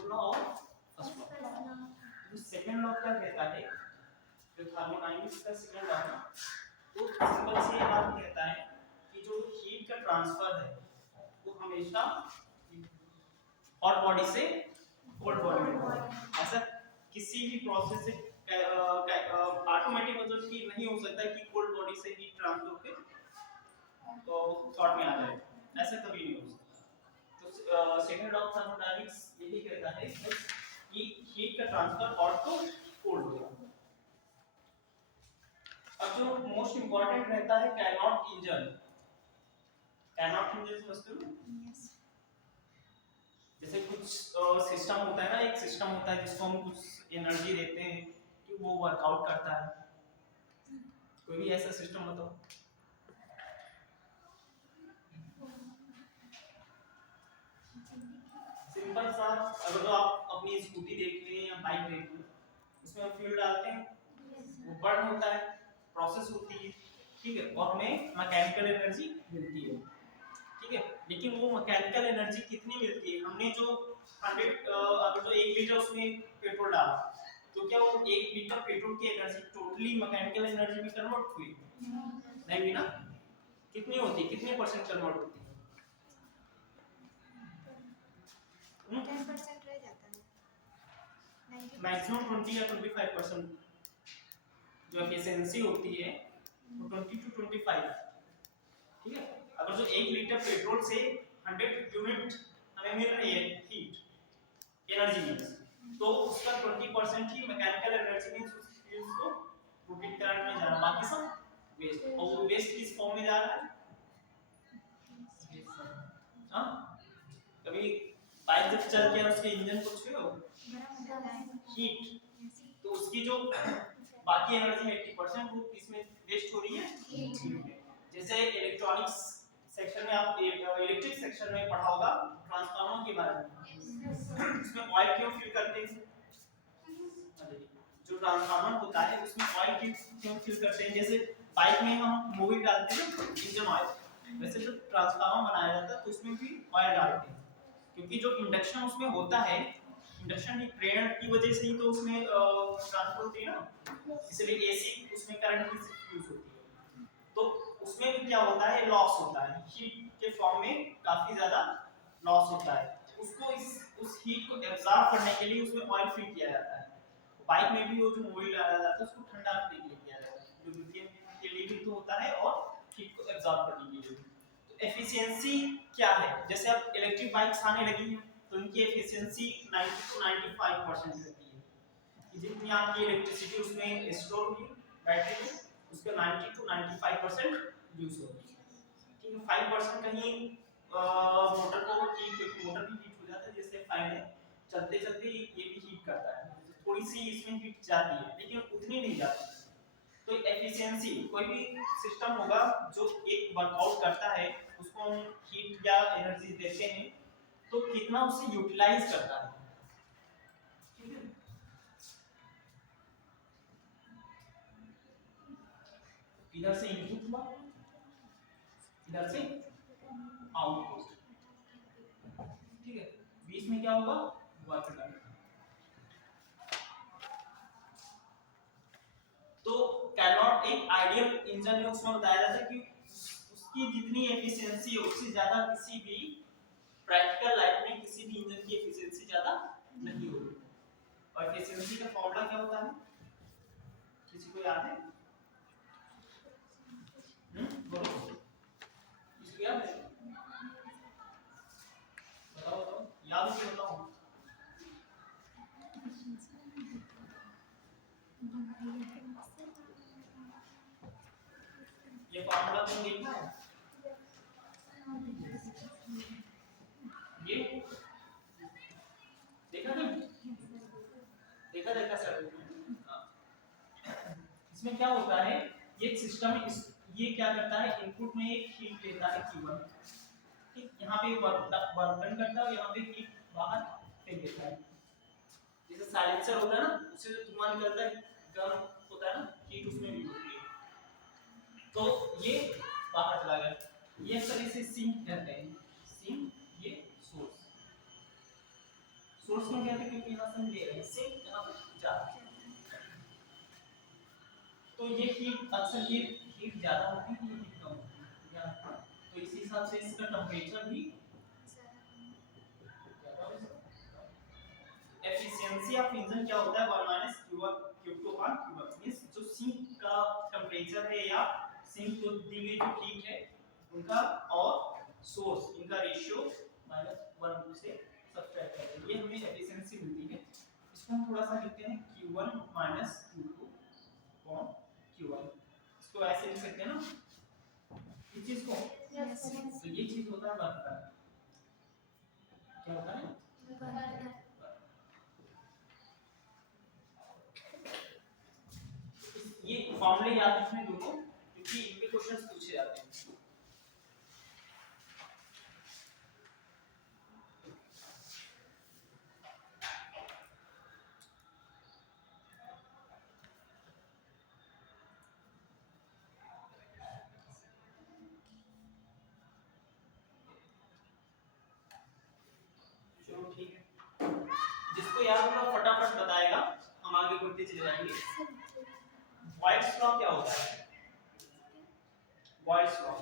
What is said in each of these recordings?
Fourth law और first law. तो second law क्या कहता है, जो थर्मोडायनामिक्स का सेकंड लॉ है, वो सिंपल सी बात कहता है कि जो हीट का ट्रांसफर है वो हमेशा हॉट बॉडी से कोल्ड बॉडी में होगा। ऐसा किसी भी प्रोसेस से ऑटोमेटिक मतलब कि नहीं हो सकता कि कोल्ड बॉडी से हीट ट्रांसफर होके तो थॉट में आ जाए, ऐसा कभी नहीं हो सकता। तो सेकंड लॉ ऑफ थर्मोडायनामिक्स यही कहता है कि हीट का ट्रांसफर हॉट टू कोल्ड होगा। अब जो मोस्ट इंपॉर्टेंट रहता है कैनॉट इंजन। कैनॉट इंजन समझते हो? जैसे कुछ सिस्टम होता है ना, एक सिस्टम होता है जिसको हम कुछ एनर्जी देते हैं कि वो वर्कआउट करता है। कोई भी ऐसा सिस्टम बताओ। सिंपल सा, अगर तो आप अपनी स्कूटी देख लें या बाइक देख लें, उसमें हम फ्यूल डालते हैं, वो बर्न होता है, प्रोसेस होती है, ठीक है, और हमें मैकेनिकल एनर्जी मिलती है, ठीक है। लेकिन वो मैकेनिकल एनर्जी कितनी मिलती है, हमने जो 100 अगर जो 1 लीटर उसमें पेट्रोल डाला, तो क्या वो 1 लीटर पेट्रोल की एनर्जी टोटली मैकेनिकल एनर्जी में कन्वर्ट हुई? नहीं हुई ना। कितनी होती है, कितने परसेंट कन्वर्ट होती है? 10% रह जाता है, मैक्सिमम 20 या 25% जो एफिशिएंसी होती है वो 20 to 25, ठीक है। अगर जो 1 लीटर पेट्रोल से 100 यूनिट हमें मिल रही है हीट एनर्जी मींस, तो उसका 20% ही मैकेनिकल एनर्जी मींस उस फ्यूल्स को प्रोडक्ट करंट में जा रहा है, बाकी सब वेस्ट। और वो वेस्ट किस फॉर्म में जा रहा है? हाँ, कभी बाइक जब चल के उसके इंजन को छुए हो, हीट, तो उसकी जो बाकी एनर्जी 80% वो किसमें वेस्ट हो रही है? हीट में। जैसे इलेक्ट्रॉनिक्स सेक्शन में आप इलेक्ट्रिक सेक्शन में पढ़ा होगा ट्रांसफार्मर के बारे में, उसमें ऑयल क्यों फिल करते हैं? जो ट्रांसफार्मर होता है उसमें ऑयल क्यों फिल करते हैं? जैसे बाइक में हम मोबिल डालते हैं इंजन ऑयल, वैसे जो ट्रांसफार्मर बनाया जाता है तो उसमें भी ऑयल डालते हैं, क्योंकि जो इंडक्शन उसमें होता है, इंडक्शन की प्रेरणा की वजह से ही तो उसमें ट्रांसफर होती है ना, इसलिए एसी उसमें करंट की यूज होती है। तो उसमें भी क्या होता है, लॉस होता है, हीट के फॉर्म में काफी ज्यादा लॉस होता है। उसको उस हीट को एब्जॉर्ब करने के लिए उसमें ऑयल फिल किया जाता है। बाइक में भी वो जो मोबिल डाला जाता है उसको ठंडा रखने के लिए किया जाता है, जो लिथियम के लिए भी तो होता है और हीट को एब्जॉर्ब करने के लिए। तो एफिशिएंसी क्या है, जैसे अब इलेक्ट्रिक बाइक्स आने लगी हैं तो इनकी एफिशिएंसी 90 to 95% रहती है कि जितनी आपकी इलेक्ट्रिसिटी उसमें स्टोर हुई बैटरी में, उसका 90 to 95% यूज होती है, ठीक है। 5% कहीं मोटर को हीट, क्योंकि मोटर भी हीट हो जाता है, जैसे फाइन है, चलते चलते ये भी हीट करता है, थोड़ी सी इसमें हीट जाती है लेकिन उतनी नहीं जाती। तो एफिशिएंसी, कोई भी सिस्टम होगा जो एक वर्कआउट करता है उसको हम हीट या एनर्जी देते हैं तो कितना उसे यूटिलाइज करता है, ठीक है। इधर से इनपुट हुआ, इधर से आउटपुट, ठीक है। बीच में क्या होगा, वर्क डन। तो कैनॉट एक आइडियल इंजन है, उसमें बताया जाता है कि उसकी जितनी एफिशिएंसी है उससे ज्यादा किसी भी प्रैक्टिकल लाइफ में किसी भी इंजन की एफिशिएंसी ज्यादा नहीं होगी। और एफिशिएंसी का फॉर्मूला क्या होता है, किसी को याद है? बोलो, किसी को याद है? बताओ बताओ, याद हो तो बताओ। ये फॉर्मूला तुम देखना है, ये देखा नहीं? देखा देखा सर। इसमें क्या होता है, ये एक सिस्टम है, ये क्या करता है, इनपुट में एक हीट लेता है Q1, ठीक, यहाँ पे वर्क डन करता है और यहाँ पे हीट बाहर फेंक देता है। जैसे साइलेंसर होता है ना, उससे जो धुआं निकलता है, गर्म होता है ना, हीट उसमें भी होती है, तो ये बाहर चला गया। ये अक्सर इसे सिंक कहते हैं, सिंक, ये सोर्स, सोर्स में क्या है क्योंकि यहाँ से हम ले रहे हैं सिंक यहाँ पे जा रहा है तो ये हीट अक्सर हीट ज्यादा होती है हीट कम होती है तो इस हिसाब से इसका टेंपरेचर भी एफिशिएंसी ऑफ इंजन क्या होता है 1 minus Q2 upon Q1 means जो सिंक का टेंपरेचर है या सिंक को दी गई जो हीट है उनका और सोर्स इनका रेशियो -1 से सब्ट्रैक्ट करते हैं ये हमें एफिशिएंसी मिलती है इसको हम थोड़ा सा लिखते हैं Q1 minus Q2 upon Q1 इसको ऐसे लिख सकते हैं ना इस चीज को तो ये चीज होता है वर्क का क्या होता है ये फॉर्मूले याद रखने दोनों क्योंकि इनके क्वेश्चंस पूछे जाते हैं चलो ठीक है जिसको याद होगा फटाफट बताएगा हम आगे बढ़ते चले जाएंगे बॉयल्स लॉ क्या होता है बॉयल्स लॉ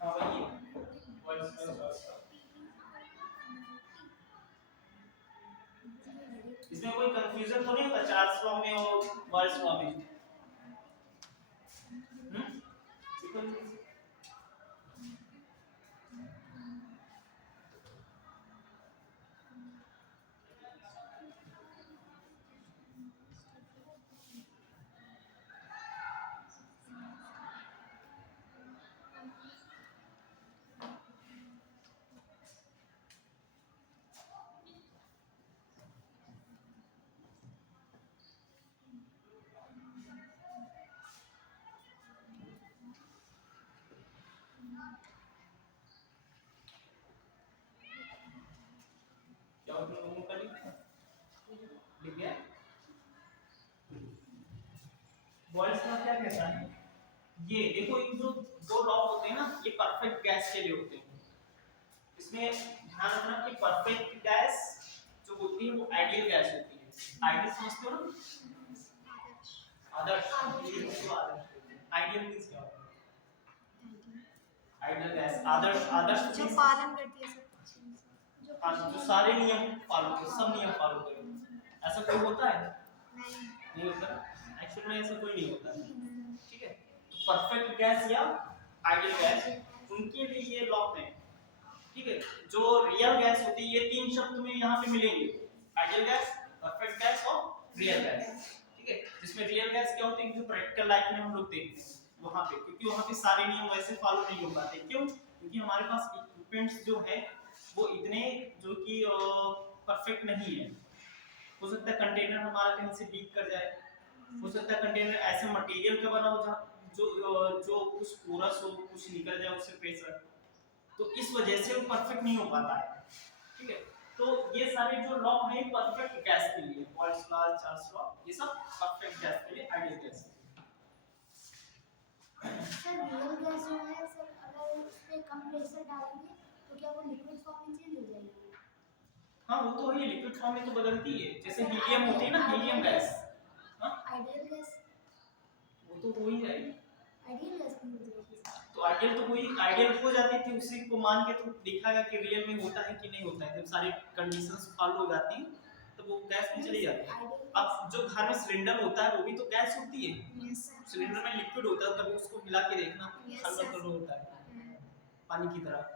हाँ वही बॉयल्स लॉ इसमें कोई कंफ्यूजन तो नहीं होता चार्ल्स लॉ में और बॉयल्स लॉ में क्या तुम लोगों का लिख गया बॉयल्स लॉ क्या कहता है ये देखो इन जो दो लॉ होते हैं ना ये परफेक्ट गैस के लिए होते हैं इसमें ध्यान रखना कि परफेक्ट गैस जो होती है वो आइडियल गैस होती है आइडियल समझते हो ना आदर्श आइडियल मींस क्या होता है आइडियल गैस आदर्श आदर्श जो पालन करती है सब जो सारे नियम फॉलो करे सब नियम फॉलो करे ऐसा कोई होता है नहीं होता एक्चुअली में ऐसा कोई नहीं होता ठीक है तो परफेक्ट गैस या आइडियल गैस उनके लिए ये लॉ है ठीक है जो रियल गैस होती है ये तीन शब्द में यहाँ पे मिलेंगे आइडियल गैस परफेक्ट गैस और रियल गैस ठीक है जिसमें रियल गैस क्या होती है जो प्रैक्टिकल लाइफ में हम लोग देखते हैं वहाँ पे क्योंकि वहाँ पे सारे नियम वैसे फॉलो नहीं हो पाते क्यों क्योंकि हमारे पास इक्विपमेंट्स जो है वो इतने जो कि परफेक्ट नहीं है हो सकता है कंटेनर हमारा कहीं से लीक कर जाए हो सकता है कंटेनर ऐसे मटेरियल का बना हो जहाँ जो कुछ पोरस हो कुछ निकल जाए उससे प्रेशर तो इस वजह से वो परफेक्ट नहीं हो पाता है ठीक है तो ये सारे जो लॉ हैं परफेक्ट गैस के लिए बॉयल्स लॉ चार्ल्स लॉ ये सब परफेक्ट गैस के लिए ideal gas sir real gas जो है सर अगर उस पे कम प्रेशर डालेंगे तो क्या वो लिक्विड फॉर्म में चेंज हो जाएगी हाँ वो तो है लिक्विड फॉर्म में तो बदलती है जैसे हीलियम होती है ना हीलियम गैस हाँ आइडियल गैस वो तो हो ही जाएगी आइडियल गैस में हो जाएगी तो आइडियल तो वही आइडियल हो जाती थी उसी को मान के तो देखा गया कि रियल में होता है कि नहीं होता है जब सारी कंडीशंस फॉलो हो जाती हैं तो वो गैस में चली जाती है अब जो घर में सिलेंडर होता है वो भी तो गैस होती है सिलेंडर में लिक्विड होता है कभी उसको मिला के देखना हल्का कलर होता है पानी की तरह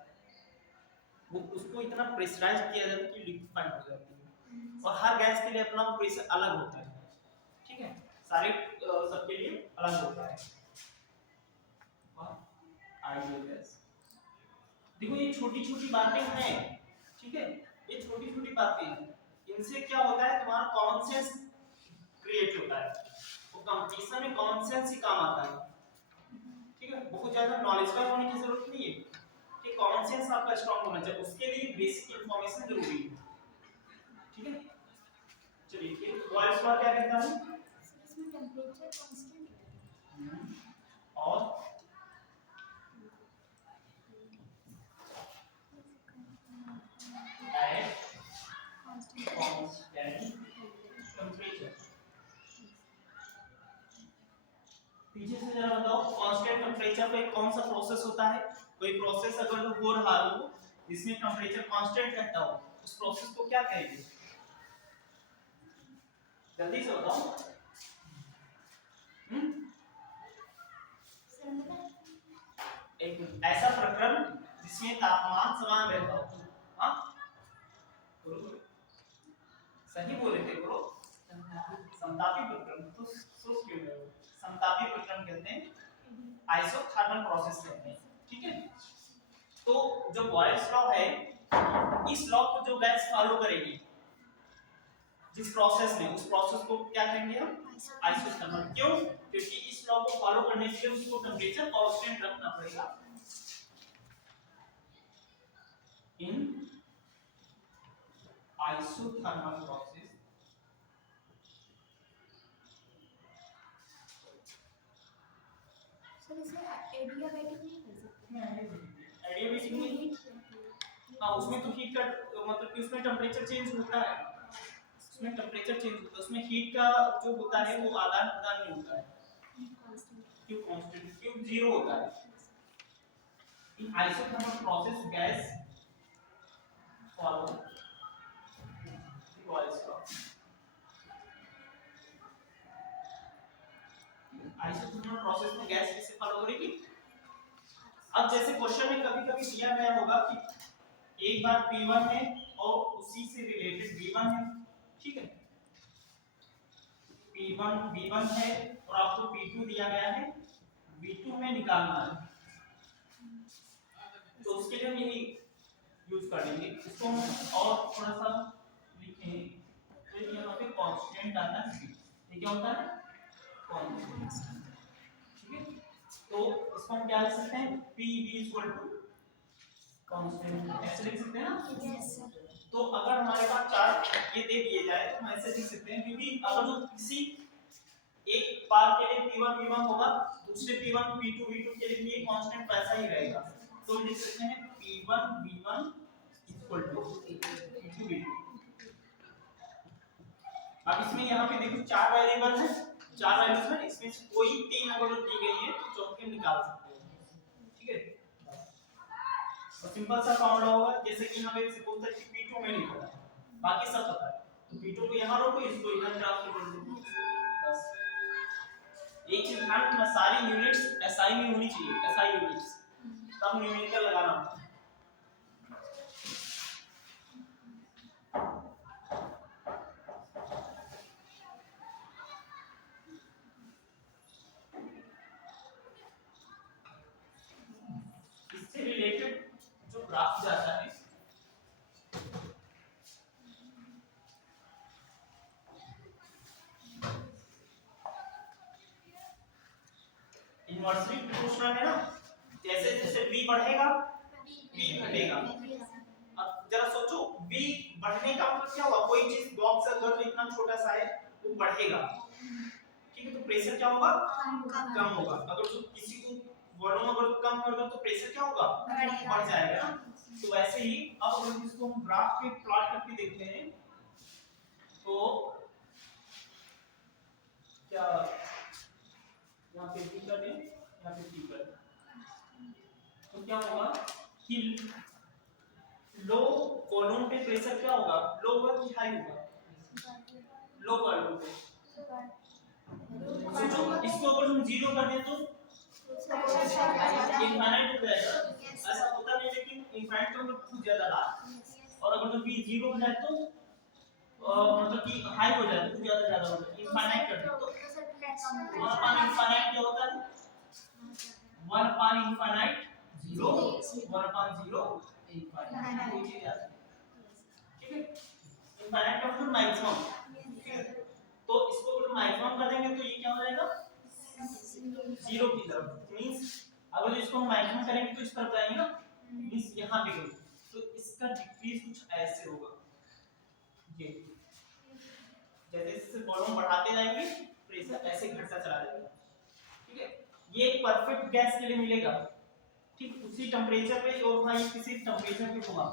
वो उसको इतना प्रेशराइज किया जाता है कि लिक्विफाइड हो जाती है और हर गैस के लिए अपना प्रेशर अलग होता है ठीक है सारे सबके लिए अलग होता है आइडियल गैस देखो ये छोटी छोटी बातें हैं ठीक है ये छोटी छोटी बातें हैं इनसे क्या होता है तुम्हारा कॉमन सेंस क्रिएट होता है तो कंपटीशन में कॉमन सेंस ही काम आता है ठीक है बहुत ज्यादा नॉलेजेबल होने की जरूरत नहीं है कि कॉमन सेंस आपका स्ट्रांग होना चाहिए उसके लिए बेसिक इंफॉर्मेशन जरूरी है ठीक है चलिए फिर बॉयल्स लॉ क्या कहता है इसमें टेंपरेचर कांस्टेंट और पीछे से जरा बताओ, कांस्टेंट टेम्परेचर पे कौन सा प्रोसेस होता है? कोई प्रोसेस अगर हो रहा हो जिसमें टेम्परेचर कांस्टेंट रहता हो, उस प्रोसेस को क्या कहेंगे? जल्दी से बताओ। एक ऐसा प्रक्रम जिसमें तापमान समान रहता हो। हाँ, सही बोले थे ब्रो। समतापी प्रक्रम तो सोच क्यों रहे हो? समतापी प्रक्रम कहते हैं, आइसोथर्मल प्रोसेस कहते हैं। ठीक है, तो जो बॉयल्स लॉ है, इस लॉ को जो गैस फॉलो करेगी जिस प्रोसेस में, उस प्रोसेस को क्या कहेंगे हम? आइसोथर्मल। क्यों? क्योंकि इस लॉ को फॉलो करने के लिए उसको टेम्परेचर कांस्टेंट रखना पड़ेगा। इन isothermal process, सर इसे एडियाबैटिक नहीं कर सकते? एडियाबैटिक नहीं। हाँ, उसमें तो हीट का मतलब कि उसमें टेम्परेचर चेंज होता है, उसमें टेम्परेचर चेंज होता है, उसमें हीट का जो होता है वो आदान प्रदान नहीं होता है। क्यों कांस्टेंट? क्यों जीरो होता है? In isothermal process gas follow Boyle's law. Isothermal process में गैस कैसे फॉलो करेगी? अब जैसे क्वेश्चन में कभी-कभी दिया गया होगा कि एक बार P1 है और उसी से रिलेटेड V1 है। ठीक है, P1 V1 है और आपको P2 दिया गया है, V2 में निकालना है, तो उसके लिए हम यही यूज कर लेंगे। इसको हम और थोड़ा सा लिखें तो यहाँ पे कांस्टेंट आता है। ये क्या होता है? कांस्टेंट। ठीक है, तो इसको हम क्या लिख सकते हैं? PV कांस्टेंट ऐसे लिख सकते हैं ना? Yes sir. तो अगर हमारे पास चार ये दे दिए जाए तो हम ऐसे लिख सकते हैं, क्योंकि अगर जो किसी एक बार के लिए P1 V1 होगा, दूसरे P1 P2 V2 के लिए भी ये कांस्टेंट वैसा ही रहेगा, तो लिख सकते हैं P1 V1 equal to P2 V2। अब इसमें यहाँ पे देखो चार वेरिएबल है, चार वैल्यूज है, इसमें से कोई तीन अगर दी गई है तो चौथे हम निकाल सकते हैं। ठीक है, और सिंपल सा फॉर्मूला होगा, जैसे कि यहाँ पे सपोज दैट P2 में नहीं पता है, बाकी सब पता है, तो P2 को यहाँ रखो, इसको इधर ट्रांसफर कर दो, बस। एक चीज ध्यान रखना, सारी यूनिट्स एसआई में होनी चाहिए, एसआई यूनिट्स, तब न्यूमेरिकल लगाना होता है। इससे रिलेटेड जो ग्राफ जाता है, इनवर्सली प्रोपोर्शनल है ना, जैसे जैसे v बढ़ेगा v घटेगा। अब जरा सोचो, v बढ़ने का मतलब क्या होगा? कोई चीज बॉक्स अगर इतना छोटा सा है वो बढ़ेगा, ठीक है, तो प्रेशर क्या होगा? कम होगा। अगर जो किसी को वॉल्यूम अगर कम कर दो तो प्रेशर क्या होगा? बढ़ जाएगा ना। तो वैसे ही अब अगर इसको हम ग्राफ पे प्लॉट करके देखते हैं तो क्या यहाँ पे P कर दें, यहाँ पे P कर दें, तो क्या होगा कि लो वॉल्यूम पे प्रेशर क्या होगा? लो होगा कि हाई होगा? लो वॉल्यूम पे। सोचो इसको अगर हम जीरो कर दें तो इनफाइनाइट हो जाएगा, ऐसा होता नहीं, लेकिन इनफाइनाइट का मतलब बहुत ज्यादा हाई, और अगर तो v जीरो हो जाए तो मतलब कि हाई हो जाए तो ज्यादा हो जाए, इनफाइनाइट कर दे तो 1 upon infinite क्या होता है? 1 upon infinite 0, 1 upon 0 infinite, ये चीज याद है। ठीक है, इनफाइनाइट का मतलब मैक्सिमम, ठीक है, तो इसको अगर मैक्सिमम कर देंगे तो ये क्या हो जाएगा? जीरो की तरफ। मींस अगर इसको हम मैक्सिमम करेंगे तो इस तरफ जाएंगे ना, मींस यहां पे करेंगे तो इसका डिक्रीज कुछ ऐसे होगा, ये जैसे जैसे वॉल्यूम बढ़ाते जाएंगे प्रेशर ऐसे घटता चला जाएगा। ठीक है, ये एक परफेक्ट गैस के लिए मिलेगा, ठीक, उसी टेम्परेचर पे और वहां ये किसी टेम्परेचर पे होगा।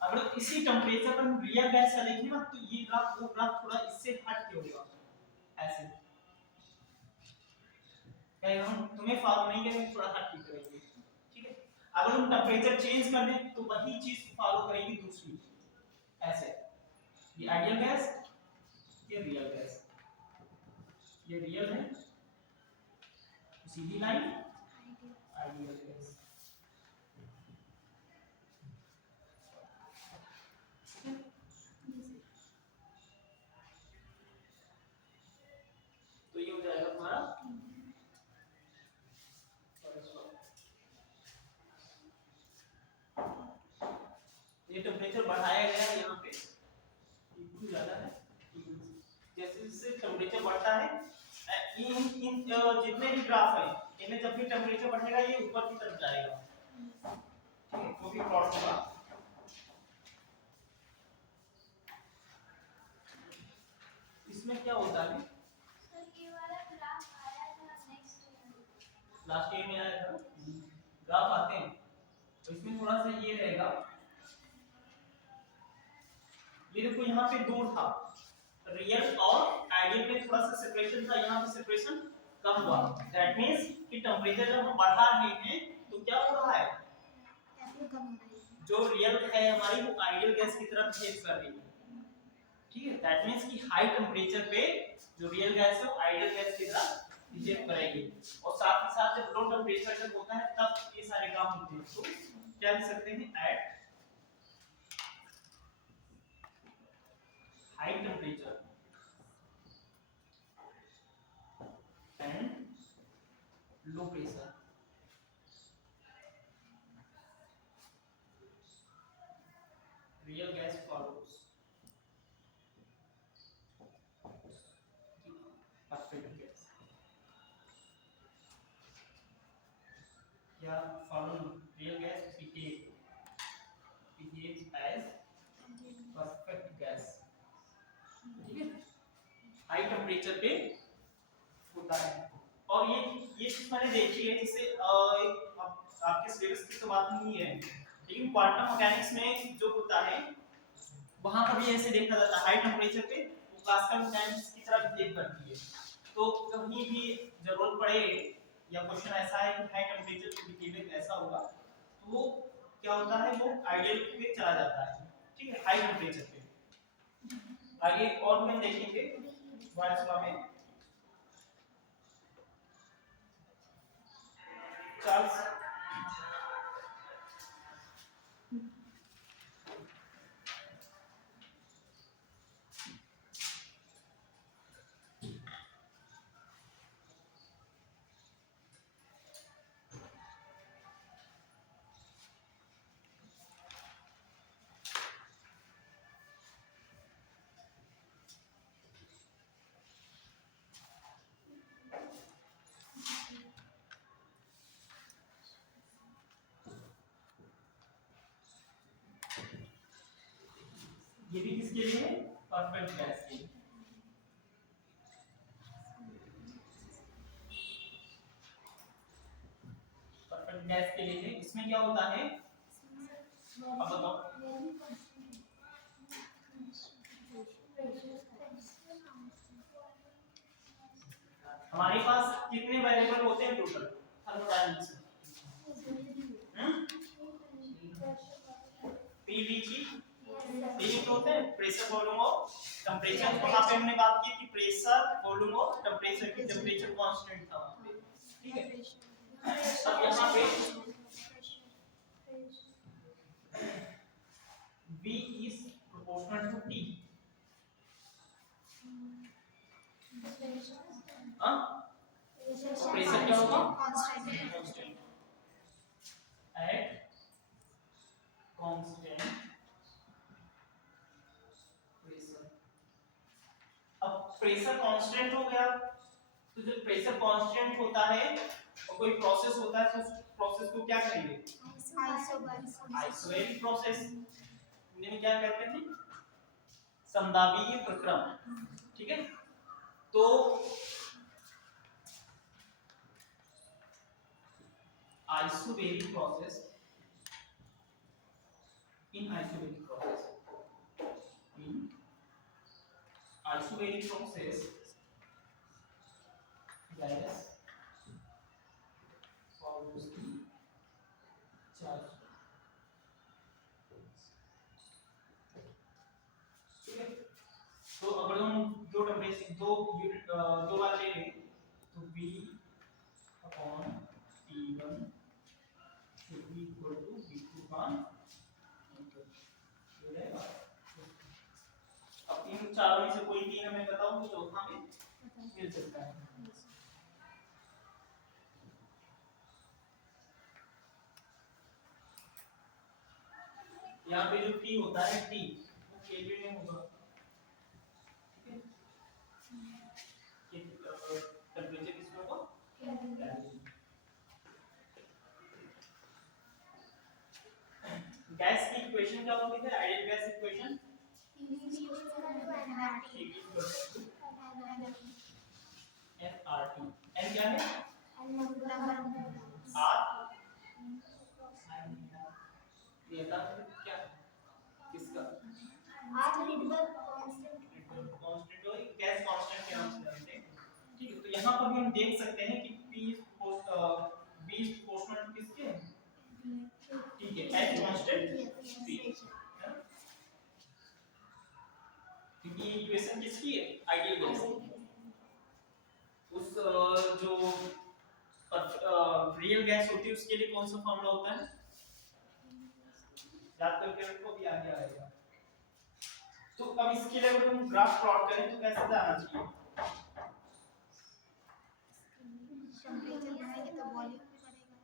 अगर इसी टेम्परेचर पर हम रियल गैस का देखें ना तो ये ग्राफ वो ग्राफ थोड़ा इससे हट के होगा, ऐसे। क्या हम तुम्हें फॉलो नहीं करेंगे, थोड़ा सा ठीक करेंगे, ठीक है। अगर हम टेम्परेचर चेंज कर दें तो वही चीज फॉलो करेगी दूसरी, ऐसे। ये आइडियल गैस, ये रियल गैस, ये रियल है, सीधी लाइन आइडियल गैस। तो ये हो जाएगा तुम्हारा ये टेम्परेचर बढ़ाया गया है यहाँ पे, बिल्कुल ज्यादा है। जैसे जैसे टेम्परेचर बढ़ता है, इन जितने भी ग्राफ है इनमें जब भी टेम्परेचर बढ़ेगा ये ऊपर की तरफ जाएगा, ठीक है, वो भी प्लॉट होगा। इसमें क्या होता है, सर ये वाला ग्राफ आया था नेक्स्ट ईयर। लास्ट ईयर में आया था ग्राफ आते हैं, तो इसमें थोड़ा सा ये रहेगा, ये देखो यहाँ पे दूर था, रियल और आइडियल में थोड़ा सा सेपरेशन था, यहाँ पे सेपरेशन कम हुआ। दैट मींस कि टेम्परेचर जब हम बढ़ा रहे हैं तो क्या हो रहा है, जो रियल है हमारी वो आइडियल गैस की तरफ बिहेव कर रही है, ठीक है। दैट मींस कि हाई टेम्परेचर पे जो रियल गैस है वो आइडियल गैस की तरफ बिहेव करेगी, और साथ ही साथ जब लो टेम्परेचर जब होता है तब ये सारे काम होते हैं। तो क्या लिख सकते हैं, eight high temperature and low pressure, real gas follows perfect gas, या follow real gas behaves as perfect gas, ठीक है, हाई टेम्परेचर पे होता है। और ये चीज मैंने देखी है, जिससे आपके सिलेबस की तो बात नहीं है, लेकिन क्वांटम मैकेनिक्स में जो होता है वहां पर भी ऐसे देखा जाता है, हाई टेम्परेचर पे वो क्लासिकल मैकेनिक्स की तरह बिहेव करती है। तो कहीं भी जरूरत पड़े या क्वेश्चन ऐसा है कि हाई टेम्परेचर पे बिहेवियर ऐसा होगा, तो वो क्या होता है, वो आइडियल पे चला जाता है, ठीक है, हाई टेम्परेचर पे। आगे और भी हम देखेंगे बॉयल्स लॉ में। चार्ल्स ये भी किसके लिए है, परफेक्ट गैस के लिए। परफेक्ट गैस के लिए है, इसमें क्या होता है, अब बताओ। हमारे पास कितने वेरिएबल होते हैं टोटल थर्मोडायनामिक्स में, पीवीटी तीन तो होते हैं, प्रेशर, वॉल्यूम और टेम्परेचर। वहां पे हमने बात की थी प्रेशर, वॉल्यूम और टेम्परेचर की, टेम्परेचर कांस्टेंट था वहां पे, ठीक है। अब यहाँ पे V is proportional to T, हाँ, प्रेशर क्या होगा, कांस्टेंट एट कांस्टेंट प्रेशर। अब प्रेशर कांस्टेंट हो गया, तो जब प्रेशर कांस्टेंट होता है और कोई प्रोसेस होता है तो उस प्रोसेस को क्या कहेंगे, आइसोबैरिक प्रोसेस, हिंदी में क्या कहते हैं, समदाबीय प्रक्रम, ठीक है। तो आइसोबैरिक प्रोसेस, इन आइसोबैरिक प्रोसेस गैस दो बार ले लें तो v upon t1 should be equal to v2 upon t2 हो जाएगा। अब इन चारों में से कोई तीन हमें बताओ तो चौथा में मिल सकता है। यहाँ पे जो T होता है T वो केल्विन में होगा, ठीक है? टेम्परेचर किसमें होगा? गैस की इक्वेशन क्या होती है? Ideal gas equation nRT। n क्या है? R ये था क्या किसका? कांस्टेंट हो गैस कांस्टेंट के नाम से जानते हैं, ठीक है? तो यहाँ पर भी हम देख सकते हैं कि P B is proportional to किसके? ठीक है, H कांस्टेंट P, क्योंकि ये इक्वेशन किसकी है? Ideal gas. उस जो रियल गैस होती है उसके लिए कौन सा फॉर्मूला होता है? याद करके रखो, भी आगे आएगा। तो अब इसके लिए अगर हम ग्राफ प्लॉट करें तो कैसे जाना चाहिए? टेम्परेचर बढ़ाएंगे तो वॉल्यूम भी बढ़ेगा।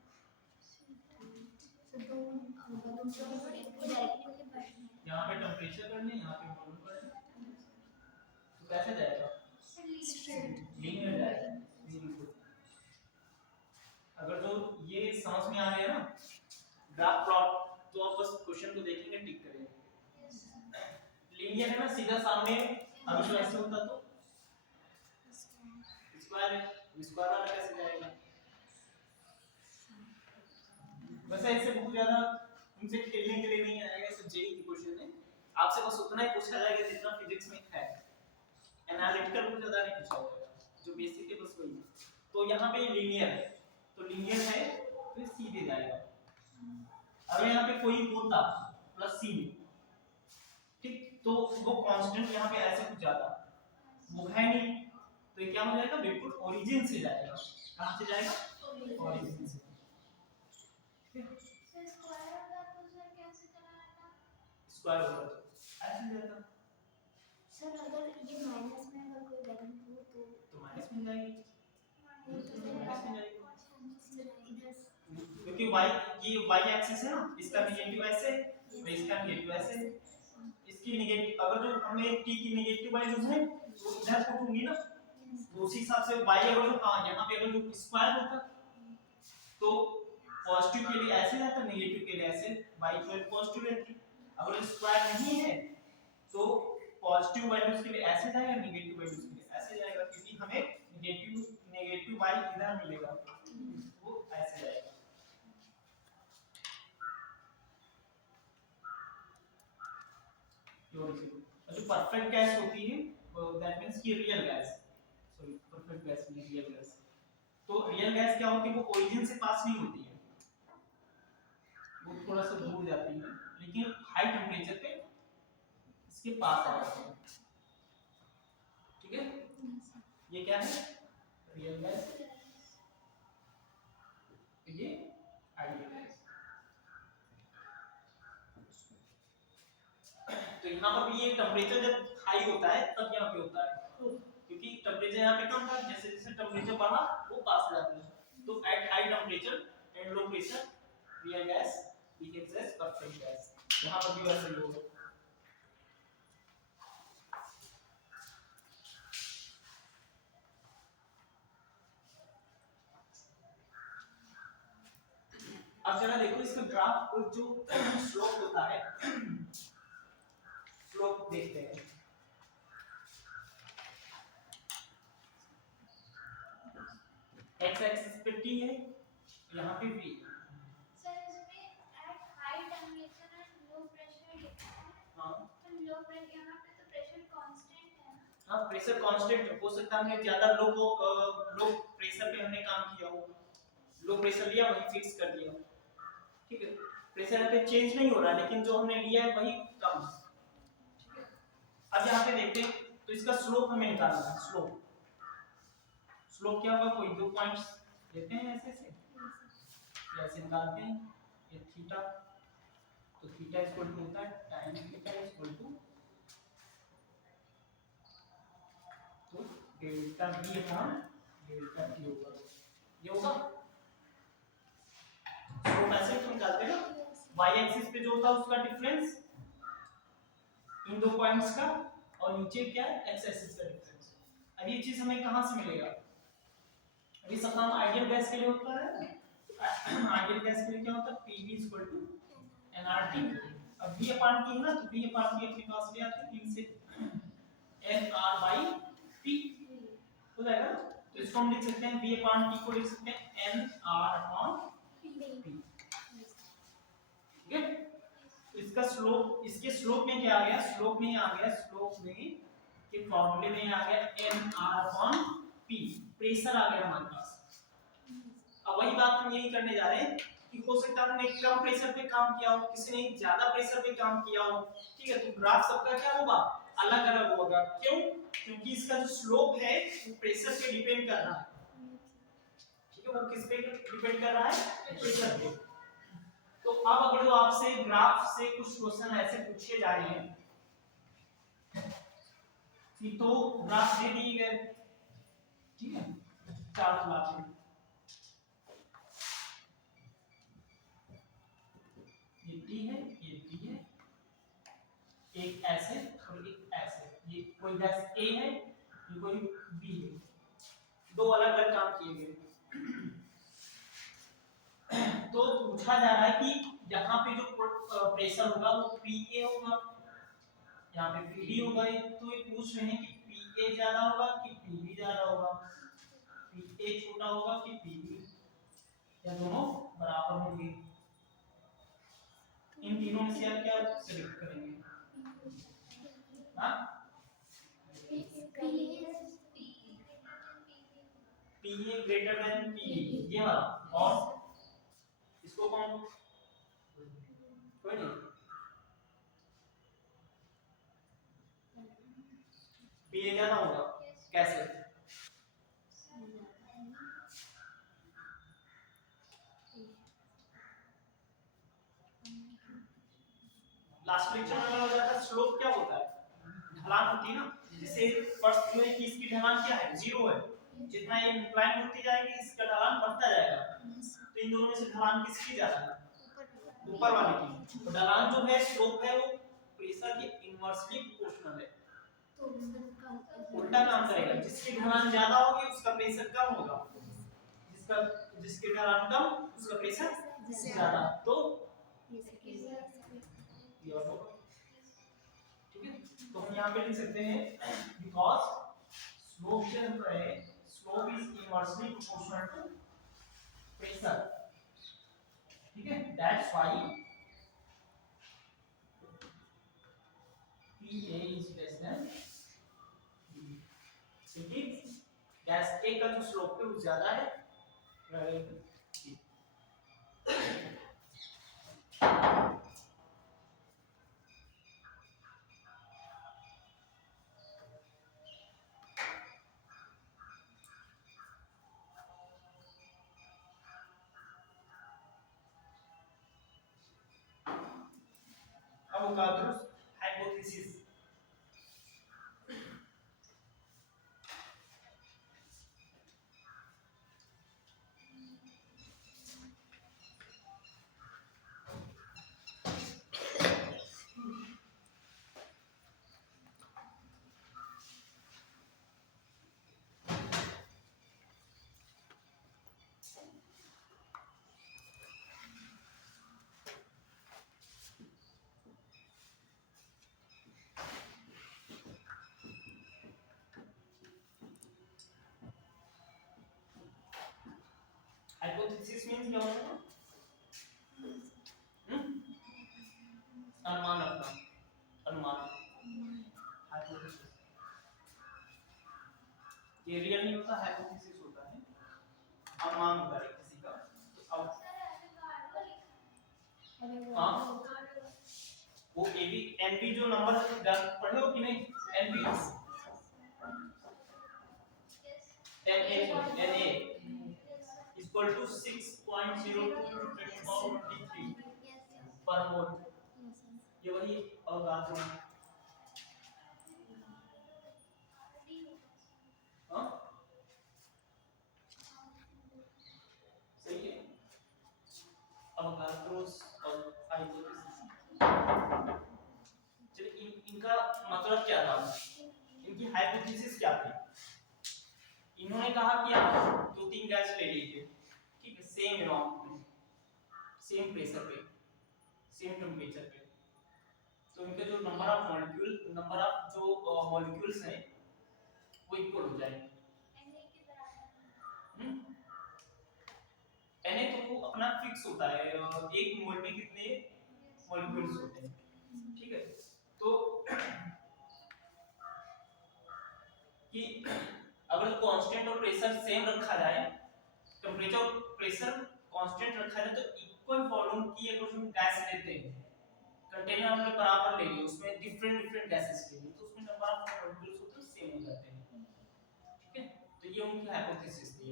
यहाँ पे टेम्परेचर करने, यहाँ पे वॉल्यूम करने, तो कैसे जाएगा? लीनियर जाएगा। अगर जो ये समझ में आ गया ना ग्राफ प्लॉट, तो आप बस क्वेश्चन को देखेंगे, टिक करेंगे। लीनियर है ना, सीधा सामने। अगर जो ऐसे होता तो स्क्वायर है, स्क्वायर वाला कैसे जाएगा? वैसे ऐसे बहुत ज्यादा तुमसे खेलने के लिए नहीं आएगा, इसे जेई की क्वेश्चन है। आपसे बस उतना ही पूछा जाएगा जितना फिजिक्स में है, एनालिटिकल बहुत ज्यादा नहीं पूछा जाएगा, जो बेसिक है बस वही। तो यहाँ पे लीनियर है, तो लीनियर है तो ये सीधे जाएगा। अगर यहाँ पे कोई होता प्लस सी में, ठीक, तो वो कांस्टेंट यहाँ पे ऐसे कुछ जाता, वो है नहीं, तो ये क्या हो जाएगा? बिल्कुल ओरिजिन से जाएगा। कहाँ से जाएगा? ओरिजिन से। स्क्वायर होगा तो ऐसे जाता। सर अगर ये माइनस में अगर कोई वैल्यू हो तो माइनस में जाएगी, माइनस में जाएगी, इधर क्योंकि y ये y एक्सिस है ना, इसका नेगेटिव ऐसे और इसका नेगेटिव ऐसे। इसकी नेगेटिव अगर जो हमें t की नेगेटिव वैल्यूज है तो इधर पुट होंगी ना, तो उसी हिसाब से y अगर जो यहाँ पे अगर जो स्क्वायर होता तो पॉजिटिव के लिए ऐसे जाता, नेगेटिव के लिए ऐसे, y इक्वल पॉजिटिव रहती। अगर स्क्वायर नहीं है तो पॉजिटिव वैल्यूज के लिए ऐसे जाएगा, नेगेटिव वैल्यूज के लिए ऐसे जाएगा, क्योंकि हमें नेगेटिव y इधर मिलेगा, वो ऐसे जाएगा। जो परफेक्ट गैस होती है दैट मींस की real gas, sorry perfect gas नहीं, रियल गैस। तो रियल गैस क्या होती है? वो ओरिजिन से पास नहीं होती है, वो थोड़ा सा दूर जाती है, लेकिन हाई टेम्परेचर पे इसके पास आ जाती है, ठीक है? ये क्या है? रियल गैस, ये आइडियल गैस। तो यहाँ पर भी ये टेम्परेचर जब हाई होता है तब यहाँ पे होता है, क्योंकि टेम्परेचर यहाँ पे कम था, जैसे जैसे टेम्परेचर बढ़ा वो पास हो जाता है। तो at high temperature and low pressure real gas behaves as perfect gas. यहाँ पर भी वैसे ही होगा। अब जरा देखो इसका ग्राफ और जो स्लोप होता है, स्लोप देखते हैं। x एक्सिस पे t है, यहाँ पे v। सर इसमें at high temperature and low pressure लिखा है। हाँ, तो लो प्रेशर यहाँ पे तो प्रेशर कांस्टेंट है ना? हाँ प्रेशर कांस्टेंट हो सकता है, हमने ज्यादा लो प्रेशर पे हमने काम किया हो, लो प्रेशर लिया वही फिक्स कर दिया, ठीक है? प्रेशर यहाँ पे चेंज नहीं हो रहा, लेकिन जो हमने लिया है वही कम, ठीक है? अब यहाँ पे देखते हैं, तो इसका स्लोप हमें निकालना है। स्लोप स्लोप क्या होगा, कोई दो पॉइंट्स लेते हैं ऐसे से, ऐसे निकालते हैं, ये थीटा, तो थीटा इक्वल टू होता है tan थीटा इक्वल टू तो delta b upon delta t होगा, ये होगा स्लोप ऐसे तो निकालते हैं ना, y एक्सिस पे जो होता है उसका डिफरेंस इन दो पॉइंट्स का, और नीचे क्या है x एक्सिस का डिफरेंस। अब ये चीज हमें कहां से मिलेगा, अभी सब काम आइडियल गैस के लिए होता है, आइडियल गैस के लिए क्या होता है PV nRT, अब V अपान T है ना, तो V अपान T अपने पास ले आते हैं 3 से nR/P हो जाएगा, तो इसको हम लिख सकते हैं V अपान T को लिख सकते हैं nR/P, ठीक है। तो इसका स्लोप, इसके स्लोप में क्या आ गया, स्लोप में आ गया, स्लोप में के फॉर्मूले में आ गया nR/P, प्रेशर आ गया हमारे पास। अब वही बात हम यही करने जा रहे हैं कि हो सकता है हमने कम प्रेशर पे काम किया हो, किसी ने ज्यादा प्रेशर पे काम किया हो, ठीक है, तो ग्राफ सबका क्या होगा, अलग अलग होगा, क्यों, क्योंकि इसका जो स्लोप है वो प्रेशर पे डिपेंड कर रहा है, ठीक है, वो किस पे डिपेंड कर रहा है, प्रेशर पे। तो अब अगर जो आपसे ग्राफ से कुछ क्वेश्चन ऐसे पूछे जा रहे हैं कि तो ग्राफ दे दिए गए, ठीक है, चार्ट ग्राफ में ये T है, ये P है, एक ऐसे और एक ऐसे, ये कोई गैस A है, ये कोई B है, दो अलग अलग काम किए गए। तो पूछा जा रहा है कि यहाँ पे जो प्रेशर होगा वो PA होगा, यहाँ पे PD होगा, तो ये पूछ रहे हैं कि PA ज्यादा होगा कि PB ज्यादा होगा, PA छोटा होगा कि PB, या दोनों बराबर होंगे, इन तीनों में से आप क्या सिलेक्ट करेंगे, हाँ PA ग्रेटर देन PB, ये वाला, और इसको कौन, कोई नहीं, PA ज्यादा होगा, कैसे, लास्ट लेक्चर में हो जाता है, स्लोप क्या होता है, ढलान होती है ना, जैसे फर्स्ट फ्लोर की इसकी ढलान क्या है, 0 है, जितना ये इंक्लाइन होती जाएगी इसका ढलान बढ़ता जाएगा, तो इन दोनों में से ढलान किसकी ज्यादा है, ऊपर वाले की, तो ढलान जो है स्लोप है वो प्रेशर के इनवर्सली प्रोपोर्शनल है, उल्टा काम करेगा, जिसकी ढलान ज्यादा होगी उसका प्रेशर कम होगा, जिसका जिसकी ढलान कम उसका प्रेशर ज्यादा, तो ये और होगा, ठीक है, तो हम यहाँ पे लिख सकते हैं बिकॉज स्लोप जो है slope is inversely proportional to pressure, ठीक है, that's why PA is less than PB, क्योंकि गैस A का जो स्लोप है वो ज्यादा है rather than B। अब Avogadro's hypothesis, hypothesis means क्या होता है, अनुमान अपना, अनुमान, hypothesis, ये रियल नहीं होता, hypothesis होता है, अनुमान होता है किसी का, अब हाँ वो AB NP जो नंबर पढ़े हो कि नहीं, NP Na equal to 6.02 into 10 power 23 per mole। ये वही अवगाद्रो। हाँ सही है। अवगाद्रोस और हाइपोथेसिस। चलिए इनका मतलब क्या था, इनकी हाइपोथेसिस क्या थी। इन्होंने कहा कि आप दो तीन गैस ले लीजिए, ठीक है, सेम अमाउंट में, सेम प्रेशर पे, सेम टेम्परेचर पे, तो इनके जो नंबर ऑफ जो मॉलिक्यूल्स हैं वो इक्वल हो जाएंगे। Na तो वो अपना फिक्स होता है, एक मोल में कितने मॉलिक्यूल्स होते हैं, ठीक है। तो कि अगर कांस्टेंट और प्रेशर सेम रखा जाए, टेम्परेचर और प्रेशर कांस्टेंट रखा जाए, तो इक्वल वॉल्यूम की अगर हम गैस लेते हैं, कंटेनर हमने बराबर ले लिया, उसमें डिफरेंट डिफरेंट गैसेस ले ली, तो उसमें नंबर ऑफ मॉलिक्यूल्स होते हैं सेम हो जाते हैं, ठीक है। तो ये उनकी हाइपोथेसिस थी।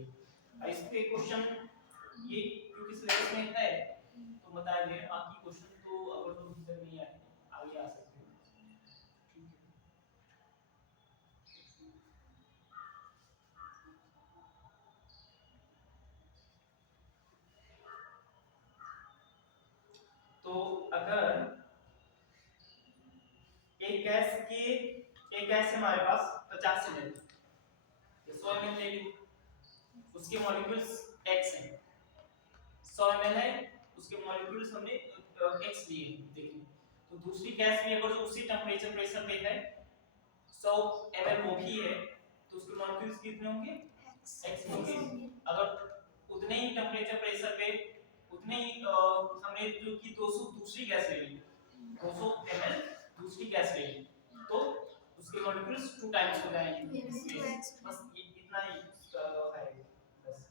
और इस पे क्वेश्चन ये क्योंकि सिलेबस में है तो बता दे, बाकी क्वेश्चन तो अगर तो भीतर नहीं आए आगे आ सकते हैं, ठीक है। तो अगर एक गैस है हमारे पास 50 ml, 100 ml ले ली, उसके मॉलिक्यूल्स x हैं, 100 ml है, उसके मॉलिक्यूल्स हमने x लिए, देखिए। तो दूसरी गैस में अगर उसी टेम्परेचर प्रेशर पे है, 100 ml वो भी है, तो उसके मॉलिक्यूल्स कितने होंगे, x होंगे। अगर उतने ही टेम्परेचर प्रेशर पे उतने ही हमने जो कि 200 दूसरी गैस ले ली, 200 ml दूसरी गैस ले ली, तो उसके मॉलिक्यूल्स 2 टाइम्स हो जाएंगे, बस इतना ही है बस।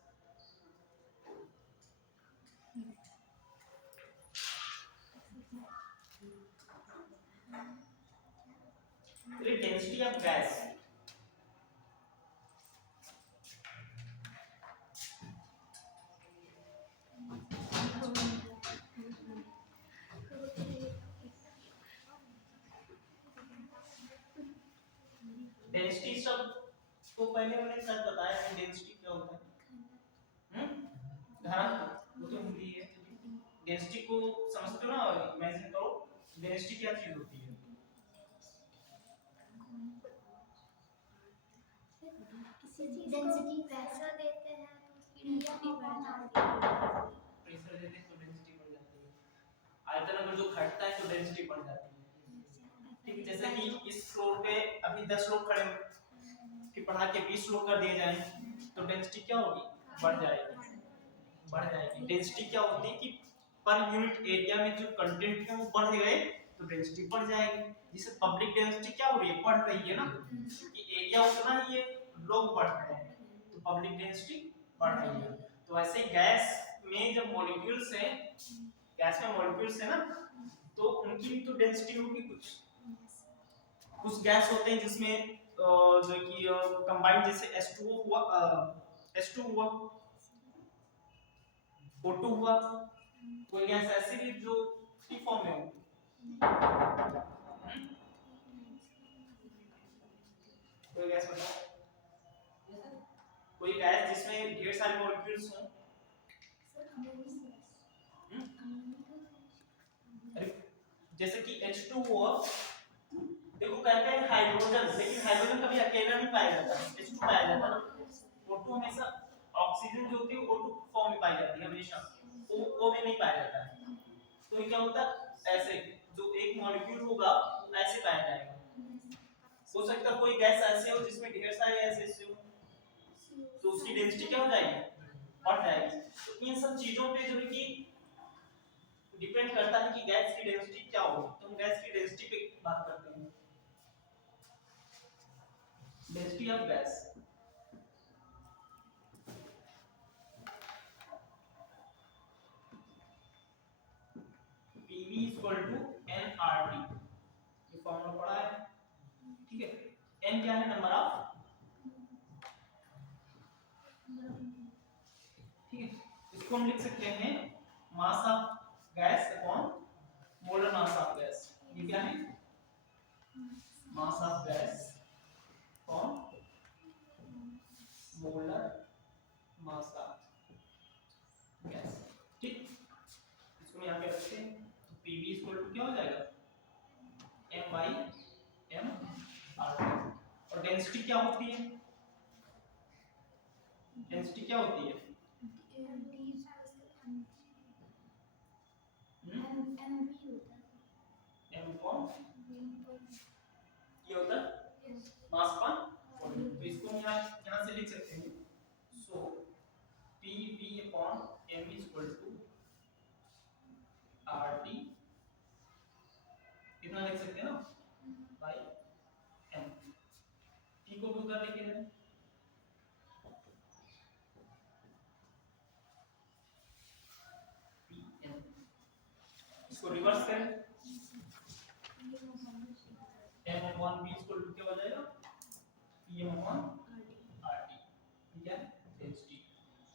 डेंसिटी ऑफ गैस, डेंसिटी शब्द तो पहले मैंने सर बताया है, डेंसिटी क्या होता है, घनत्व, वो तो हिंदी है। डेंसिटी को समझते हो ना, इमेजिन करो डेंसिटी क्या चीज होती है। डेंसिटी प्रेशर देते हैं तो उसकी डेंसिटी बढ़ जाती है, प्रेशर देते हैं तो डेंसिटी बढ़ जाती है, आयतन अगर जो घटता है तो डेंसिटी बढ़ जाती है, ठीक है। जैसे कि इस फ्लोर पे अभी 10 लोग खड़े हैं, कि बढ़ा के 20 लोग कर दिए जाएं, तो डेंसिटी क्या होगी, बढ़ जाएगी, बढ़ जाएगी। डेंसिटी क्या होती है कि पर यूनिट एरिया में जो कंटेंट है वो बढ़ गए तो डेंसिटी बढ़ जाएगी। जिससे पब्लिक डेंसिटी क्या हो रही है, बढ़ रही है ना, कि एरिया उतना ही है, लोग बढ़ रहे हैं, तो पब्लिक डेंसिटी बढ़ रही है। तो ऐसे गैस में जब मॉलिक्यूल्स हैं, गैस में मॉलिक्यूल्स है ना, तो उनकी भी तो डेंसिटी होगी, कुछ गैस होते हैं जिसमें जो कि कंबाइंड, जैसे H2O हुआ, H2 हुआ, O2 हुआ, कोई गैस ऐसी भी जो फ्री फॉर्म में हो, कोई गैस बताओ, कोई गैस जिसमें ढेर सारे मॉलिक्यूल्स हों, जैसे कि H2 हुआ, देखो कहते हैं हाइड्रोजन, लेकिन हाइड्रोजन कभी अकेला नहीं पाया जाता, H2 पाया जाता है ना। O2 हमेशा ऑक्सीजन जो होती है O2 फॉर्म में पाई जाती है हमेशा, O में नहीं पाया जाता है। तो ये क्या होता है, ऐसे जो एक मॉलिक्यूल होगा ऐसे पाया जाएगा। हो सकता है कोई गैस ऐसे हो जिसमें ढेर सारे ऐसे हो, तो उसकी डेंसिटी क्या हो जाएगी, बढ़ जाएगी। तो इन सब चीजों पे जो है कि डिपेंड करता है कि गैस की डेंसिटी क्या होगी। तो हम गैस की डेंसिटी पे बात करते हैं, density of gas. PV nRT, ये फॉर्मूला पढ़ा है, ठीक है। n क्या है, नंबर ऑफ ठीक है, इसको हम लिख सकते हैं mass of gas upon molar mass of gas. ये क्या है? Mass of gas upon molar mass of gas. ठीक, इसको यहाँ पे रखते हैं तो पीवी इक्वल टू क्या हो जाएगा? m by m R T. और डेंसिटी क्या होती है? डेंसिटी क्या होती है? m कौन ये होता है मास पर वॉल्यूम। तो इसको हम यहाँ से लिख सकते हैं, so pv upon m equal to RT, कितना लिख सकते हैं ना, बाई m। p को भी उधर लेके जाए, pm, इसको रिवर्स करें, m upon v equal to क्या हो जाएगा? pm upon RT। ठीक है, डेंसिटी।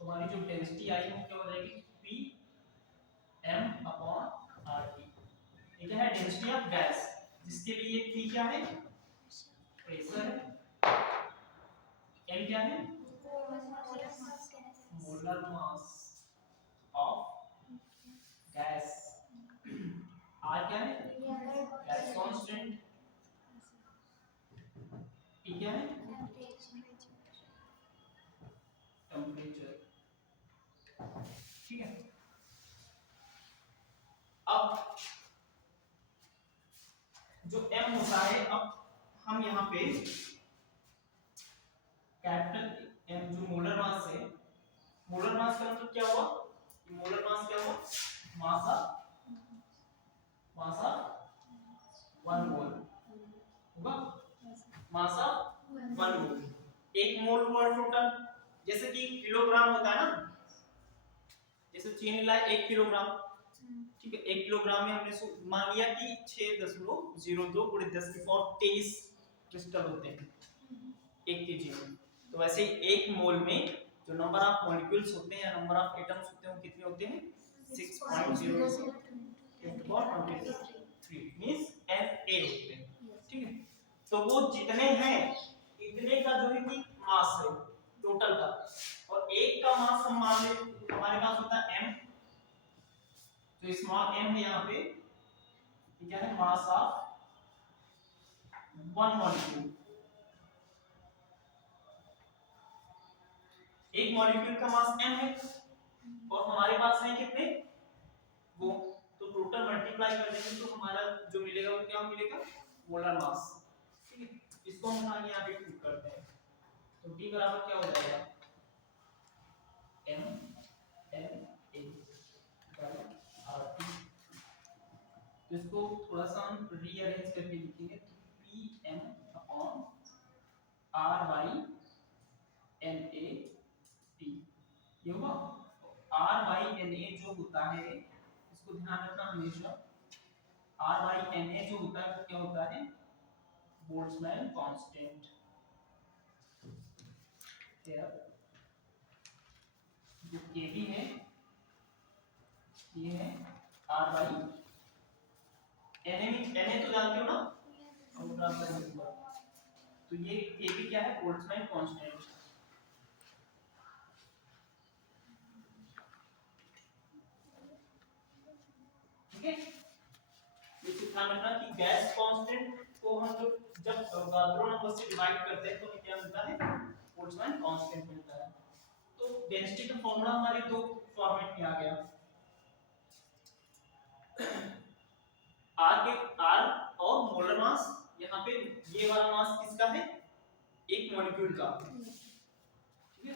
तो हमारी जो डेंसिटी आई वो क्या हो जाएगी? pm upon RT। ये क्या है? डेंसिटी ऑफ गैस, जिसके लिए p क्या है? प्रेशर है। m क्या है? Molar mass of gas. r क्या है? Gas constant. t क्या है? टेम्परेचर। ठीक है, अब जो m होता है, अब हम यहाँ पे कैपिटल M जो मोलर मास है, मोलर मास का मतलब क्या हुआ? मोलर मास क्या हुआ? मासा 1 मोल होगा, मासा 1 मोल। 1 मोल हुआ टोटल, जैसे कि किलोग्राम होता है ना, जैसे चीनी लाए 1 किलोग्राम, ठीक है, 1 किलोग्राम में हमने मान लिया कि 6.02 × 10⁻23 क्रिस्टल होते हैं 1 केजी में। तो वैसे ही 1 मोल में जो नंबर ऑफ मॉलिक्यूल्स होते हैं या नंबर ऑफ एटम्स होते हैं वो कितने होते हैं? 6.0 मींस Na होते हैं। ठीक है, तो वो जितने हैं इतने का जो है कि मास है टोटल का, और एक का मास हम मान लेते हमारे पास होता है m, तो स्मॉल m है यहाँ पे, क्या है? Mass of 1 molecule. एक मॉलिक्यूल का मास m है और हमारे पास है कितने? वो, तो टोटल मल्टीप्लाई कर देंगे तो हमारा जो मिलेगा वो क्या मिलेगा? Molar mass. ठीक है, इसको हम यहाँ पे पुट करते हैं, तो t बराबर क्या हो जाएगा? m n a RT। तो इसको थोड़ा सा हम रीअरेंज करके लिखेंगे, तो pm upon r by na t, ये होगा। r बाई na जो होता है, इसको ध्यान रखना हमेशा, r बाई na जो होता है वो क्या होता है? Boltzmann constant. जो kb है ये है r बाई na तो जानते हो ना, तो ये kb क्या है? Boltzmann constant. ठीक है, ये ध्यान रखना कि गैस कांस्टेंट को हम जब दो नंबर से डिवाइड करते हैं तो हमें क्या मिलता है? बोल्ट्जमैन कांस्टेंट मिलता है। तो डेंसिटी का फॉर्मूला हमारे दो फॉर्मेट में आ गया, R और मोलर मास। यहाँ पे ये वाला मास किसका है? एक मॉलिक्यूल का। ठीक है,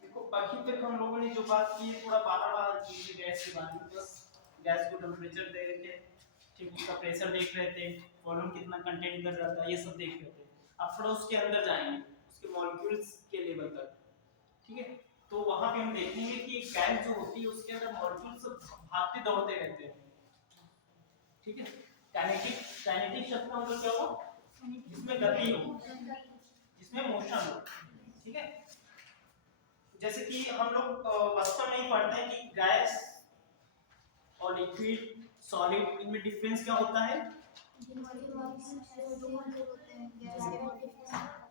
देखो बाकी तक हम लोगों ने जो बात की है थोड़ा बार-बार गैस के बारे में, बस गैस को टेम्परेचर दे रहे थे, ठीक उसका प्रेशर देख रहे थे, वॉल्यूम कितना कंटेन कर रहा था, ये सब देख रहे थे। अब थोड़ा उसके अंदर जाएंगे, उसके मॉलिक्यूल्स के लेवल तक, ठीक है। तो वहां पे हम देखेंगे कि एक गैस जो होती है उसके अंदर मॉलिक्यूल्स भागते दौड़ते रहते हैं, ठीक है। काइनेटिक शब्द का मतलब क्या हुआ, जिसमें गति हो, जिसमें मोशन हो, ठीक है। जैसे कि हम लोग वास्तव में नहीं पढ़ते हैं कि गैस और लिक्विड सॉलिड इनमें डिफरेंस क्या होता है।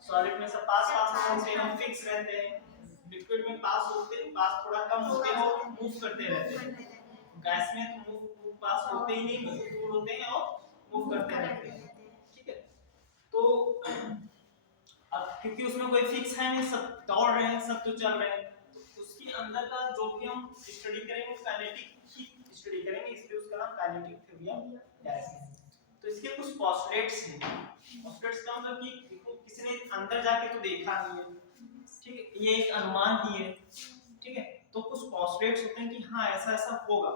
सॉलिड में सब पास पास होते हैं, फिक्स रहते हैं। लिक्विड में पास होते हैं, पास थोड़ा कम होते हैं और मूव करते रहते हैं। गैस में तो मूव पास होते ही नहीं, बहुत दूर होते हैं और मूव करते रहते हैं, ठीक है। तो अब क्योंकि उसमें कोई फिक्स है नहीं, सब दौड़ रहे हैं, सब तो चल रहे हैं, तो उसके अंदर का जो भी हम स्टडी करेंगे वो काइनेटिक की स्टडी करेंगे, इसलिए उसका नाम काइनेटिक थ्योरी ऑफ गैस है। तो इसके कुछ पोस्टुलेट्स हैं। पोस्टुलेट्स का मतलब कि देखो किसी ने अंदर जाके तो देखा नहीं है, ठीक है, ये एक अनुमान ही है, ठीक है। तो कुछ पोस्टुलेट्स होते हैं कि हाँ ऐसा ऐसा होगा,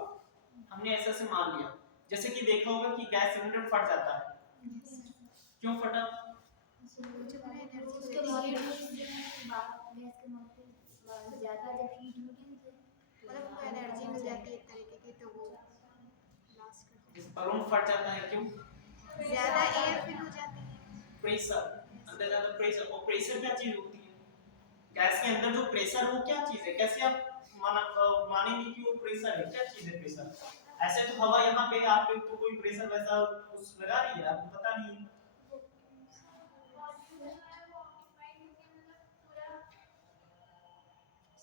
हमने ऐसा ऐसे मान लिया। जैसे कि देखा होगा कि गैस सिलेंडर फट जाता है, क्यों फटा, उसके मॉलिक्यूल्स गैस के मॉलिक्यूल्स ज़्यादा जब हीट होगी मतलब उनको एनर्जी मिल जाती है एक तरीके की, तो वो लास्ट करते इस बलून फट जाता है क्यों, हैं, ज़्यादा एयर फिल हो जाती है, प्रेशर, अंदर ज्यादा प्रेशर। और प्रेशर क्या चीज होती है, गैस के अंदर जो प्रेशर वो क्या चीज है, कैसे आप मानेंगे कि वो प्रेशर है, क्या चीज है प्रेशर। ऐसे तो हवा यहाँ पे आप पे तो कोई प्रेशर वैसा कुछ लगा रही है, आपको पता नहीं है।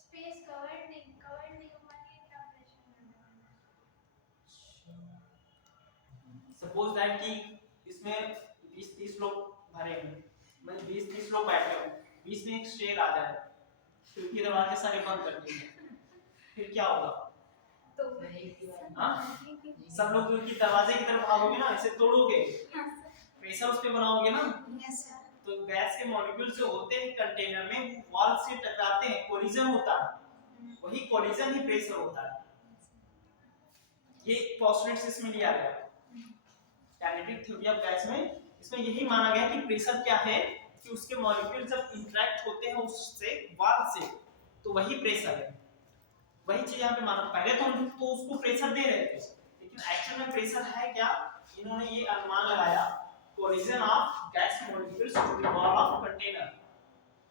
स्पेस कवर्ड नहीं हो पाती है, क्या प्रेशर सपोज दैट कि इसमें 20-30 लोग भरे हैं, मतलब 20-30 लोग बैठे हैं, बीच में एक शेर आ जाए, खिड़की दरवाजे सारे बंद कर दिए, फिर क्या होगा, हाँ सब लोग की दरवाजे की तरफ भागोगे ना, इसे तोड़ोगे, प्रेशर उस पे बनाओगे ना। तो गैस के मॉलिक्यूल जो होते हैं कंटेनर में वॉल से टकराते हैं, कोलिजन होता है, वही कोलिजन ही प्रेशर होता है। ये पोस्टुलेट्स इसमें लिया गया काइनेटिक थ्योरी ऑफ गैस में, इसमें यही माना गया कि प्रेशर क्या है कि उसके मॉलिक्यूल जब इंटरेक्ट होते हैं उससे वॉल से, तो वही प्रेशर है, वही चीज यहाँ पे माना। पहले तो हम तो उसको प्रेशर दे रहे थे, लेकिन एक्चुअल में प्रेशर है क्या, इन्होंने ये अनुमान लगाया, collision of gas molecules to the wall of container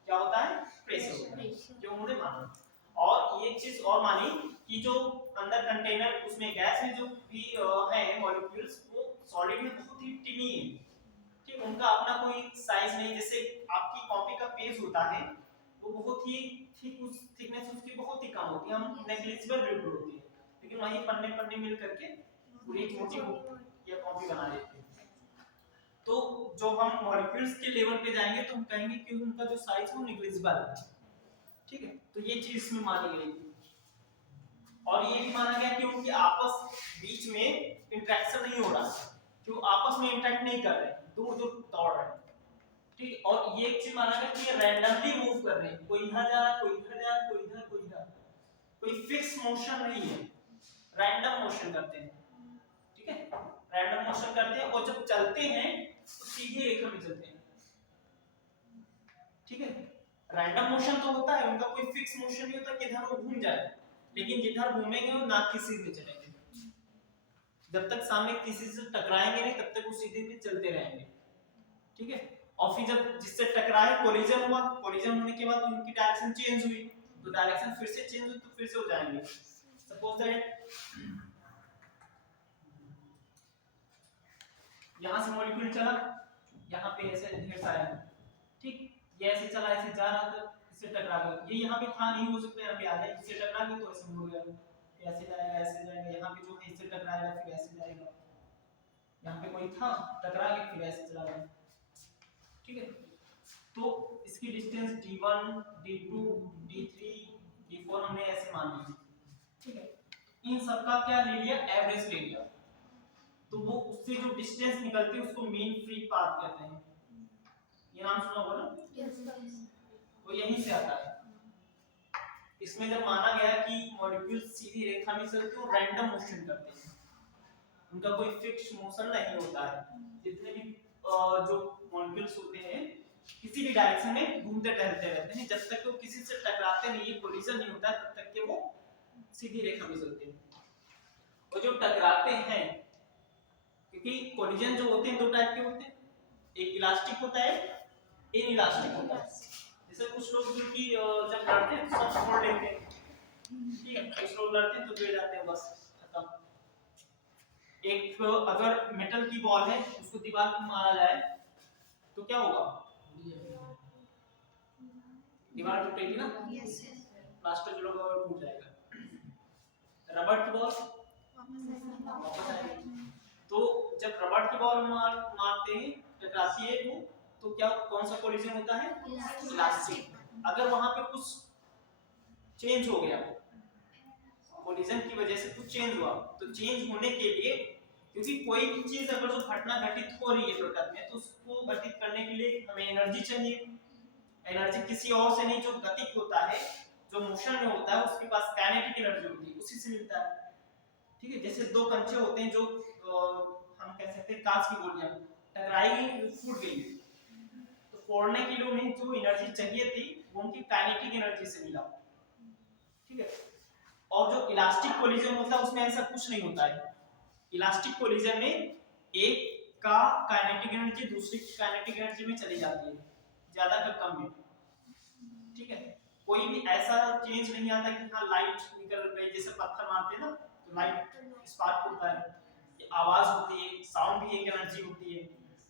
क्या होता है, प्रेशर होता है, जो उन्होंने माना। और ये चीज और मानी कि जो अंदर कंटेनर उसमें गैस में जो भी है मॉलिक्यूल्स, वो सॉलिड में बहुत ही टिनी है, ठीक, उनका अपना कोई साइज नहीं। जैसे आपकी कॉपी का पेज होता है, वो बहुत ही थिक, उस थिकनेस उसकी बहुत ही कम होती है, हम नेग्लिजिबल बिल्कुल होती है, लेकिन वही पन्ने पन्ने मिल करके पूरी एक मोटी बुक या कॉपी बना लेते हैं। तो जो हम मॉलिक्यूल्स के लेवल पे जाएंगे तो हम कहेंगे कि उनका जो साइज वो नेग्लिजिबल है, ठीक है। तो ये चीज इसमें मानी गई थी। और ये भी माना गया कि उनके आपस बीच में इंटरेक्शन नहीं हो रहा, जो आपस में इंटरेक्ट नहीं कर रहे, दूर दूर दौड़ रहे, ठीक। और ये एक चीज माना गया कि ये रैंडमली मूव कर रहे हैं, कोई इधर जा रहा है, कोई इधर जा रहा है, कोई इधर, कोई इधर, कोई फिक्स मोशन नहीं है, रैंडम मोशन करते हैं, ठीक है, रैंडम मोशन करते हैं। और जब चलते हैं तो सीधी रेखा में चलते हैं, ठीक है। रैंडम मोशन तो होता है, उनका कोई फिक्स मोशन नहीं होता कि इधर वो घूम जाए, लेकिन जिधर घूमेंगे वो नाक की सीध में चलेंगे, जब तक सामने किसी से टकराएंगे नहीं तब तक वो सीधे में चलते रहेंगे, ठीक है। और फिर जब जिससे टकराए कोलिजन हुआ, कोलिजन होने के बाद उनकी डायरेक्शन चेंज हुई, तो डायरेक्शन फिर से चेंज हुई तो फिर से हो जाएंगे। सपोज दैट यहां से मॉलिक्यूल चला, यहां पे ऐसे ढेर सारे हैं, ठीक, ये ऐसे चला, ऐसे जा रहा था, इससे टकरा गया, ये यहाँ पे था नहीं, हो सकता है यहाँ पे आ जाए, इससे टकरा गया तो ऐसे मुड़ गया, ऐसे जाएगा ऐसे जाएगा, यहाँ पे जो है इससे टकराएगा फिर ऐसे जाएगा, यहाँ पे कोई था टकरा गया फिर ऐसे चला गया, ठीक है। तो इसकी distance d1 d2 d3 d4 हमने ऐसे मान ली, ठीक है। इन सबका क्या ले लिया, एवरेज ले लिया, तो वो उससे जो डिस्टेंस निकलती है उसको मीन फ्री पाथ कहते हैं, ये नाम सुना होगा ना, वो यहीं से आता है। इसमें जब माना गया कि मॉलिक्यूल सीधी रेखा में चलते हैं और रैंडम मोशन करते हैं, उनका कोई फिक्स मोशन नहीं होता है, जितने भी जो मॉलिक्यूल्स होते हैं किसी भी डायरेक्शन में घूमते टहलते रहते हैं, जब तक वो किसी से टकराते नहीं, ये कोलिजन नहीं होता तब तक के वो सीधी रेखा में चलते हैं। और जो टकराते हैं, क्योंकि कोलिजन जो होते हैं दो टाइप के होते हैं, एक इलास्टिक होता है, एक इलास्टिक होता है। जैसे कुछ लोग जो कि जब लड़ते हैं तो सब छोड़ देते हैं, ठीक है, कुछ लोग लड़ते हैं तो गिर जाते हैं, बस खत्म। एक अगर मेटल की बॉल है उसको दीवार पर मारा जाए तो क्या होगा, दीवार टूटेगी ना, प्लास्टर जो लगा हुआ टूट जाएगा। रबड़ की बॉल वापस आएगी, तो जब रबड़ की बॉल मारते हैं टकराती है वो, तो क्या कौन सा कोलिजन होता है, इलास्टिक। अगर वहां पे कुछ चेंज हो गया, कोलिजन की वजह से कुछ चेंज हुआ, तो चेंज होने के लिए, क्योंकि कोई भी चीज अगर जो घटना घटित हो रही है प्रकृति में, तो उसको घटित करने के लिए हमें एनर्जी चाहिए। एनर्जी किसी और से नहीं, जो गतिक होता है, जो मोशन में होता है, उसके पास काइनेटिक एनर्जी होती है, उसी से मिलता है, ठीक है। जैसे दो कंचे होते हैं जो हम कह सकते हैं कांच की गोलियां टकराई फूट गई, तो फोड़ने के लिए उन्हें जो एनर्जी चाहिए थी वो उनकी काइनेटिक एनर्जी से मिला, ठीक है। और जो इलास्टिक कोलिजन होता है उसमें ऐसा कुछ नहीं होता है। इलास्टिक कोलिजन में एक का काइनेटिक एनर्जी दूसरे की काइनेटिक एनर्जी में चली जाती है, ज्यादा का कम में, ठीक है। कोई भी ऐसा चेंज नहीं आता कि हाँ लाइट निकल गई, जैसे पत्थर मारते हैं ना तो लाइट स्पार्क होता है, आवाज होती है, साउंड भी एक एनर्जी होती है,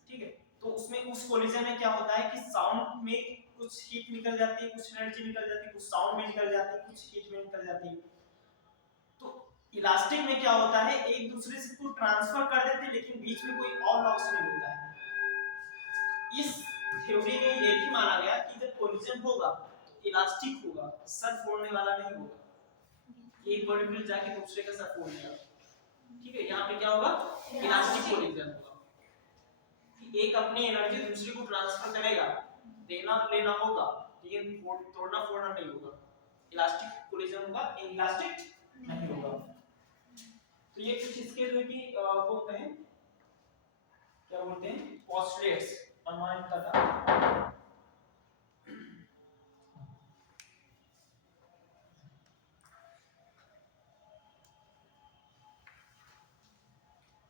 ठीक है। तो उसमें उस कोलिजन में क्या होता है कि साउंड में कुछ हीट निकल जाती है, कुछ एनर्जी निकल जाती है, कुछ साउंड में निकल जाती है, कुछ हीट में निकल जाती है। तो इलास्टिक में क्या होता है, एक दूसरे से कुछ ट्रांसफर कर देते हैं लेकिन बीच में कोई और लॉस नहीं होता है। इस थ्योरी में ये भी माना गया कि जब कोलिजन होगा तो इलास्टिक होगा, सर फोड़ने वाला नहीं होगा, एक मॉलिक्यूल जाके दूसरे का सर फोड़ देगा, ठीक है। यहाँ पे क्या होगा, इलास्टिक कोलिजन होगा, एक अपनी एनर्जी दूसरे को ट्रांसफर करेगा, देना लेना होगा, लेकिन तोड़ना फोड़ना नहीं होगा। इलास्टिक कोलिजन होगा, इलास्टिक नहीं होगा। तो ये कुछ इसके जो कि वो कहें क्या बोलते हैं, पोस्टुलेट्स अनुमान का।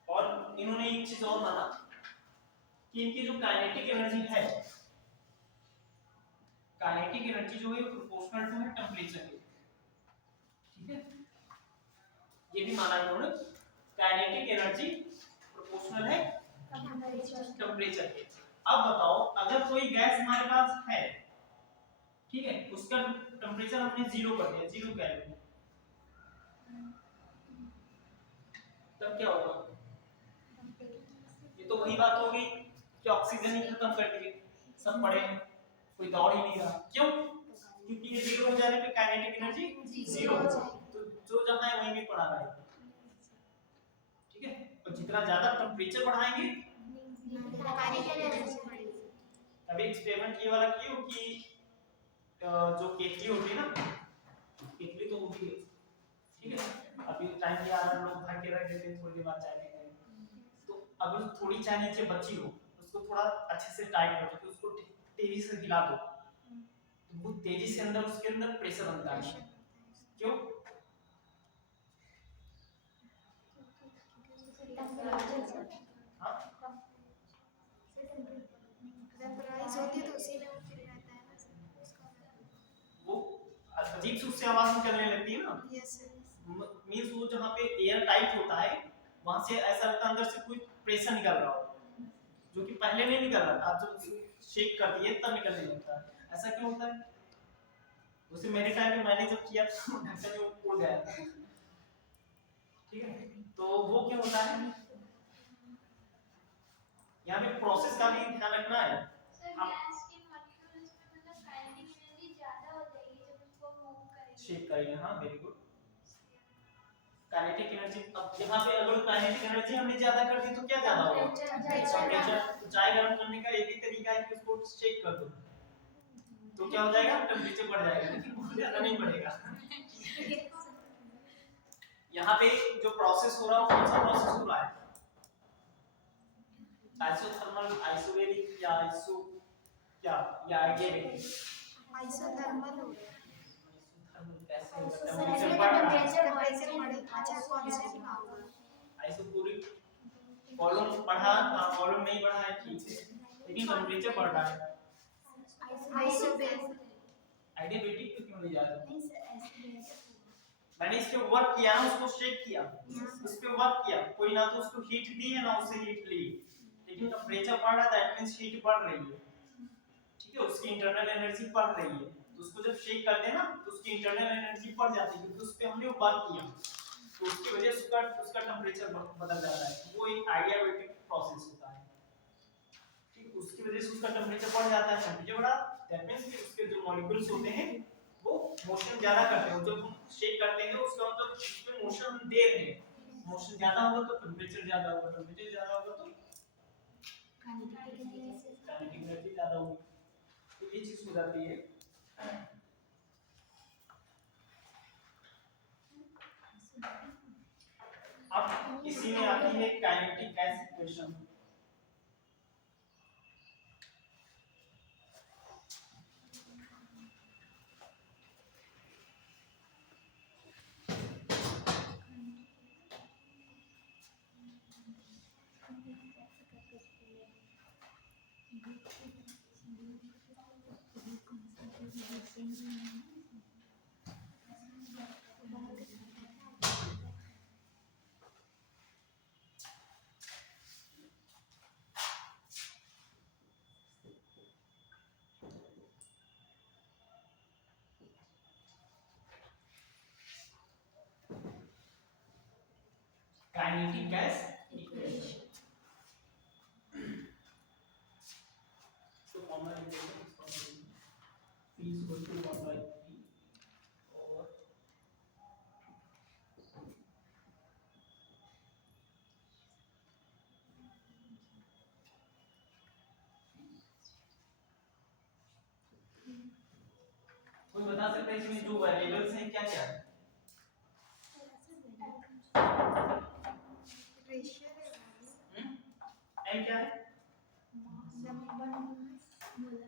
और इन्होंने एक चीज और माना कि इनकी जो काइनेटिक एनर्जी है, काइनेटिक एनर्जी जो है प्रोपोर्शनल टू है टेंपरेचर के, ठीक है। ये भी माना इन्होंने, काइनेटिक एनर्जी प्रोपोर्शनल है टेंपरेचर के। अब बताओ अगर कोई गैस हमारे पास है, ठीक है, उसका टेंपरेचर हमने 0 कर दिया, 0 केल्विन, तब क्या होगा, ये तो वही बात हो गई कि ऑक्सीजन ही खत्म कर दिए, सब पड़े हैं, कोई दौड़ ही नहीं रहा, क्यों, क्योंकि ये 0 हो जाने पे काइनेटिक एनर्जी 0 हो जाएगी, तो जो जहां है वहीं भी पड़ा रहेगा, ठीक है। और जितना ज्यादा टेंपरेचर बढ़ाएंगे अभी एक्सपेरिमेंट ये वाला किए हो कि जो केतली होती है ना, केतली तो होती है, ठीक है, अभी टाइम के आधार लोग भर के रख देते हैं, थोड़ी देर बाद चाय पीते हैं, तो अगर थोड़ी चाय नीचे बची हो उसको थोड़ा अच्छे से टाइट कर दो, उसको तेजी से हिला दो, तो वो तेजी से अंदर उसके अंदर प्रेशर बनता है, क्यों, वो अजीब से उससे आवाज निकलने लगती है ना, मींस वो जहाँ पे एयर टाइट होता है वहां से ऐसा लगता है अंदर से कोई प्रेशर निकल रहा हो, जो कि पहले नहीं निकल रहा था, जब शेक कर दिए तब निकलने लगता है। ऐसा क्यों होता है, उसे मेरे टाइम में मैंने जब किया तो ढक्कन में उड़ गया था। ठीक है, तो वो क्या होता है, यहाँ पे प्रोसेस का भी ध्यान रखना है। सर गैस के मॉलिक्यूल्स में मतलब काइनेटिक एनर्जी ज्यादा हो जाएगी जब उसको मूव करेंगे। शेप करेंगे, हाँ वेरी गुड। काइनेटिक एनर्जी, अब यहाँ पे अगर काइनेटिक एनर्जी हमने ज्यादा कर दी तो क्या ज्यादा होगा, टेम्परेचर। तो चाय गर्म करने का एक ही तरीका है कि उसको शेक कर दो, तो क्या हो जाएगा, टेम्परेचर बढ़ जाएगा, लेकिन बहुत ज्यादा नहीं बढ़ेगा। यहाँ पे जो प्रोसेस हो रहा है कौन सा प्रोसेस हो रहा है, आइसोथर्मल, आइसोबैरिक या आइसो क्या, या आइडियाबैरिक, आइसोथर्मल हो गया। आइसोथर्मल कैसे होगा, टेम्परेचर टेम्परेचर बढ़ रहा है। टेम्परेचर बढ़े, अच्छा कांस्टेंट ना होगा। आइसोपूरिक वॉल्यूम बढ़ा, वॉल्यूम नहीं बढ़ा है ठीक है, लेकिन टेम्परेचर बढ़ रहा है। आइसोबेरिक आइडियाबैटिक तो क्यों नहीं जा रहा, नहीं सर ऐसे मैंने इस पे वर्क किया ना, उसको शेक किया, उस पे वर्क किया, कोई ना तो उसको हीट दी है ना उससे हीट ली, लेकिन टेम्परेचर बढ़ रहा है, दैट मींस हीट बढ़ रही है। ठीक है, उसकी इंटरनल एनर्जी बढ़ रही है, तो उसको जब शेक करते हैं ना तो उसकी इंटरनल एनर्जी बढ़ जाती है, क्योंकि उस पे हमने वर्क किया, तो उसकी वजह से उसका टेम्परेचर बदल जाता है, वो एक आइडियाबैटिक प्रोसेस होता है। ठीक, उसकी वजह से उसका टेम्परेचर बढ़ जाता है, टेम्परेचर बढ़ा, दैट मींस कि उसके जो मॉलिक्यूल्स होते हैं वो मोशन ज्यादा करते हैं, जब हम शेक करते हैं उसका मतलब उसमें मोशन हम दे रहे हैं, मोशन ज्यादा होगा तो टेम्परेचर ज्यादा होगा, टेम्परेचर ज्यादा होगा तो काइनेटिक एनर्जी ज्यादा होगी, तो ये चीज हो जाती है। अब इसी में आती है kinetic gas equation. Kinetic gas equation, तो फॉर्मूला लिख देते हैं, P is equal to 1 by 3 और कोई बता सकता है इसमें जो वेरिएबल्स हैं क्या क्या है, प्रेशर है, एम क्या है, नंबर ऑफ मोल्स।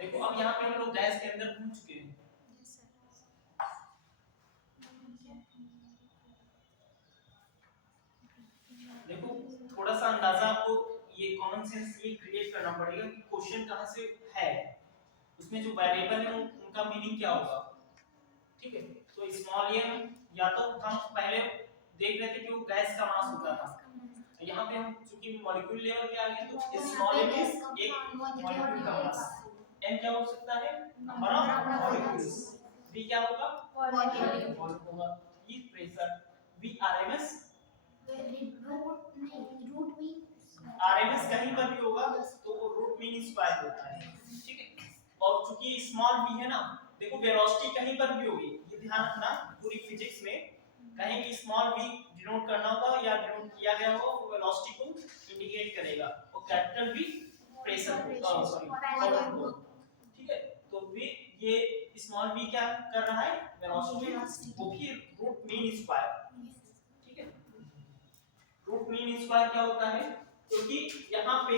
देखो अब यहाँ पे हम लोग गैस के अंदर घूम चुके हैं, यस सर। देखो थोड़ा सा अंदाजा आपको ये कॉमन सेंस ये क्रिएट करना पड़ेगा कि क्वेश्चन कहाँ से है, उसमें जो वेरिएबल है उनका मीनिंग क्या होगा। ठीक है, तो स्मॉल एम या तो हम पहले देख रहे थे कि वो गैस का मास होता था, यहाँ पे हम चूंकि मॉलिक्यूल लेवल पे आ गए तो स्मॉल एम एक मॉलिक्यूल का मास, एम क्या हो सकता है, नंबर ऑफ मॉलिक्यूल्स, वी क्या होगा वॉल्यूम होगा, ई प्रेशर, वी आरएमएस, आरएमएस कहीं पर भी होगा तो वो रूट मीन स्क्वायर होता है। ठीक है, और चूंकि स्मॉल v है ना, देखो वेलोसिटी कहीं पर भी होगी, ये ध्यान रखना, पूरी फिजिक्स में कहीं भी स्मॉल v डिनोट करना होगा या डिनोट किया गया होगा वो वेलोसिटी को इंडिकेट करेगा, और कैपिटल V प्रेशर को, सॉरी वॉल्यूम को। ठीक है, तो v ये स्मॉल v क्या कर रहा है, वेलोसिटी, वो भी रूट मीन स्क्वायर। ठीक है, रूट मीन स्क्वायर क्या होता है, क्योंकि यहाँ पे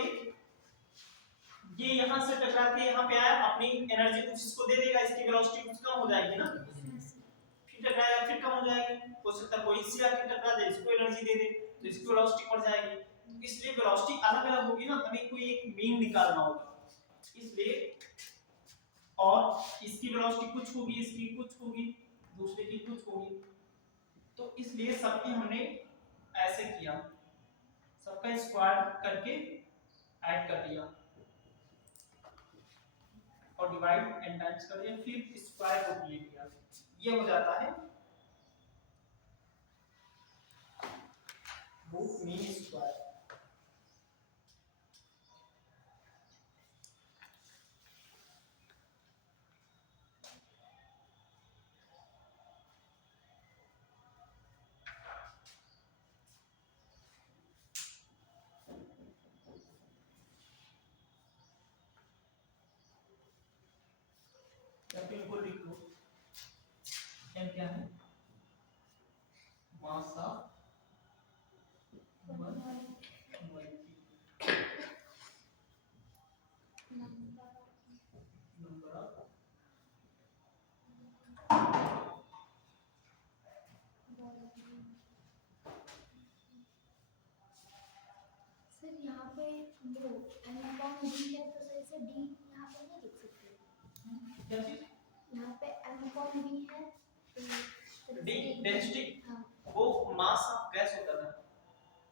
ये यहाँ से टकरा के यहाँ पे आया, अपनी एनर्जी कुछ इसको दे देगा, इसकी वेलोसिटी कुछ कम हो जाएगी ना, फिर टकराएगा फिर कम हो जाएगी, हो सकता है कोई इससे आके टकरा जाए, इसको एनर्जी दे दे तो इसकी वेलोसिटी बढ़ जाएगी, इसलिए वेलोसिटी अलग अलग होगी ना, हमें कोई एक मीन निकालना होगा, इसलिए और इसकी वेलोसिटी कुछ होगी, इसकी कुछ होगी, दूसरे की कुछ होगी, तो इसलिए सबकी हमने ऐसे किया, सबका स्क्वायर करके ऐड कर दिया। और डिवाइड n टाइम्स कर दिया, फिर स्क्वायर रूट ले लिया, ये हो जाता है रूट मीन स्क्वायर। या फिर इनको लिख लो, m क्या है, mass of one number of sir यहाँ पे वो m/d है तो सर इसे d यहाँ पे नहीं लिख सकते। क्या चीज, यहाँ पे m/d है तो सर d इसे डेंसिटी, हाँ वो मास ऑफ गैस होता था।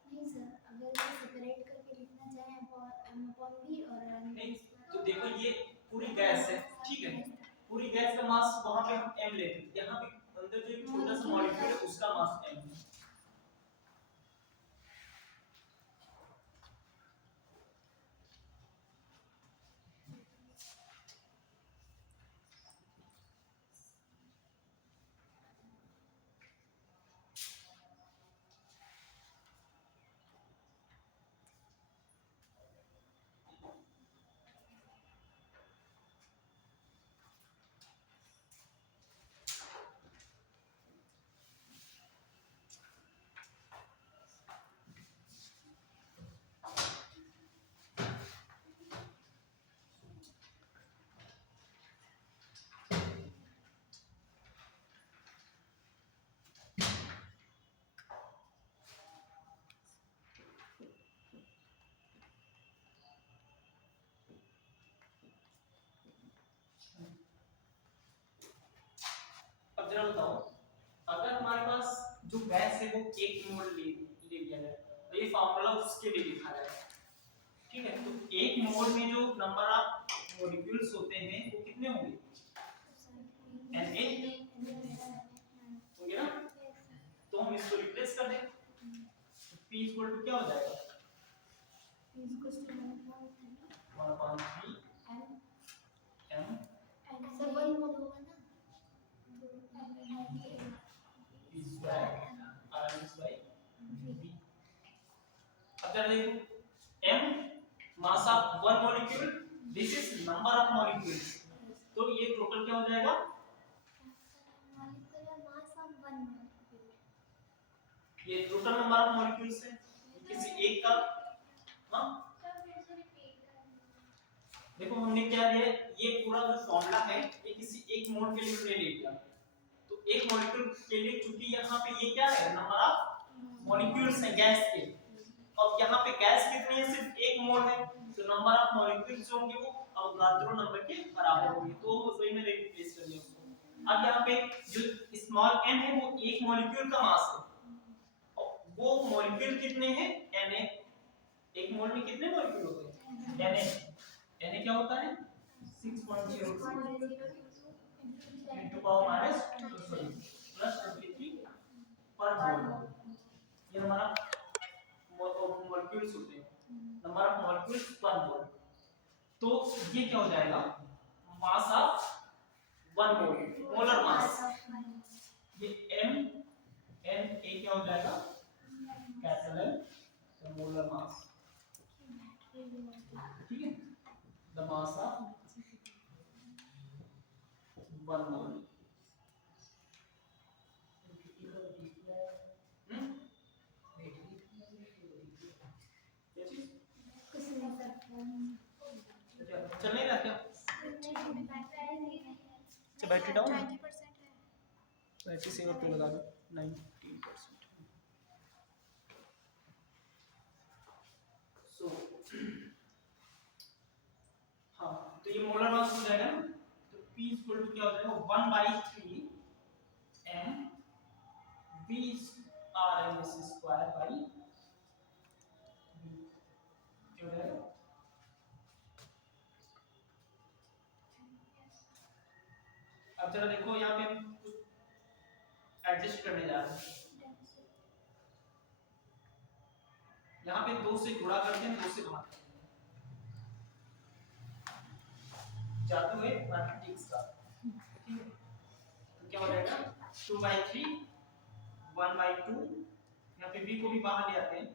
नहीं सर, अगर इसे सेपरेट करके लिखना चाहें m/v और नहीं तो देखो ये पूरी गैस है, ठीक है, पूरी गैस का मास वहां पे हम m लेते हैं, यहाँ पे अंदर जो एक छोटा सा मॉलिक्यूल है उसका मास m है। अब जरा बताओ, अगर हमारे पास जो गैस है वो एक मोल ले लिया जाए तो ये फार्मूला उसके लिए लिखा जाए, ठीक है, तो एक मोल में जो नंबर ऑफ मॉलिक्यूल्स होते हैं वो कितने होंगे, Na होंगे ना, तो हम इसको रिप्लेस कर दें, P इक्वल टू क्या हो जाएगा, 1/3 m सर वही मोल होगा ना p square RMS by V। अब जरा देखो m mass of one molecule, this is number of molecules, तो ये टोटल क्या हो जाएगा, molecular mass of one molecule। ये टोटल नंबर ऑफ मॉलिक्यूल्स है किसी एक का। हाँ देखो हमने क्या लिया, ये पूरा जो फॉर्मूला है ये किसी एक मोल के लिए हमने ले लिया, तो एक मॉलिक्यूल के लिए चूंकि यहाँ पे ये क्या है, नंबर ऑफ मॉलिक्यूल्स है गैस के, अब यहाँ पे गैस कितनी है, सिर्फ एक मोल है, तो नंबर ऑफ मॉलिक्यूल्स जो होंगे वो अवोगाद्रो नंबर के बराबर होंगे, तो वही मैंने रिप्लेस कर दिया उसको। अब यहाँ पे जो स्मॉल m है वो एक मॉलिक्यूल का मास है, और वो मॉलिक्यूल कितने हैं, Na, एक मोल में कितने मॉलिक्यूल होते हैं, Na क्या होता है 6.02 into power minus plus 23 पर मोल, ये हमारा मॉलिक्यूल्स होते हैं, नंबर ऑफ मॉलिक्यूल्स पर मोल, तो ये क्या हो जाएगा, mass of one mole, molar mass, ये m n a क्या हो जाएगा, कैपिटल M मोलर मास, ठीक है, the mass of one mole. चल नहीं रहा क्या, अच्छा बैटरी डाउन है, 20% है। बैटरी सेवर पे लगा दो 19%। सो हाँ तो ये मोलर मास हो जाएगा ना, तो P इक्वल टू क्या हो जाएगा 1/3 m V RMS square by V, क्या हो जाएगा जरा देखो यहाँ पे हम कुछ एडजस्ट करने जा रहे हैं। यहाँ पे 2 से गुणा करते हैं, 2 से भाग करते हैं। जादू है मैथमेटिक्स का, ठीक है। तो क्या हो जाएगा 2/3 1/2, यहाँ पे b को भी बाहर ले आते हैं।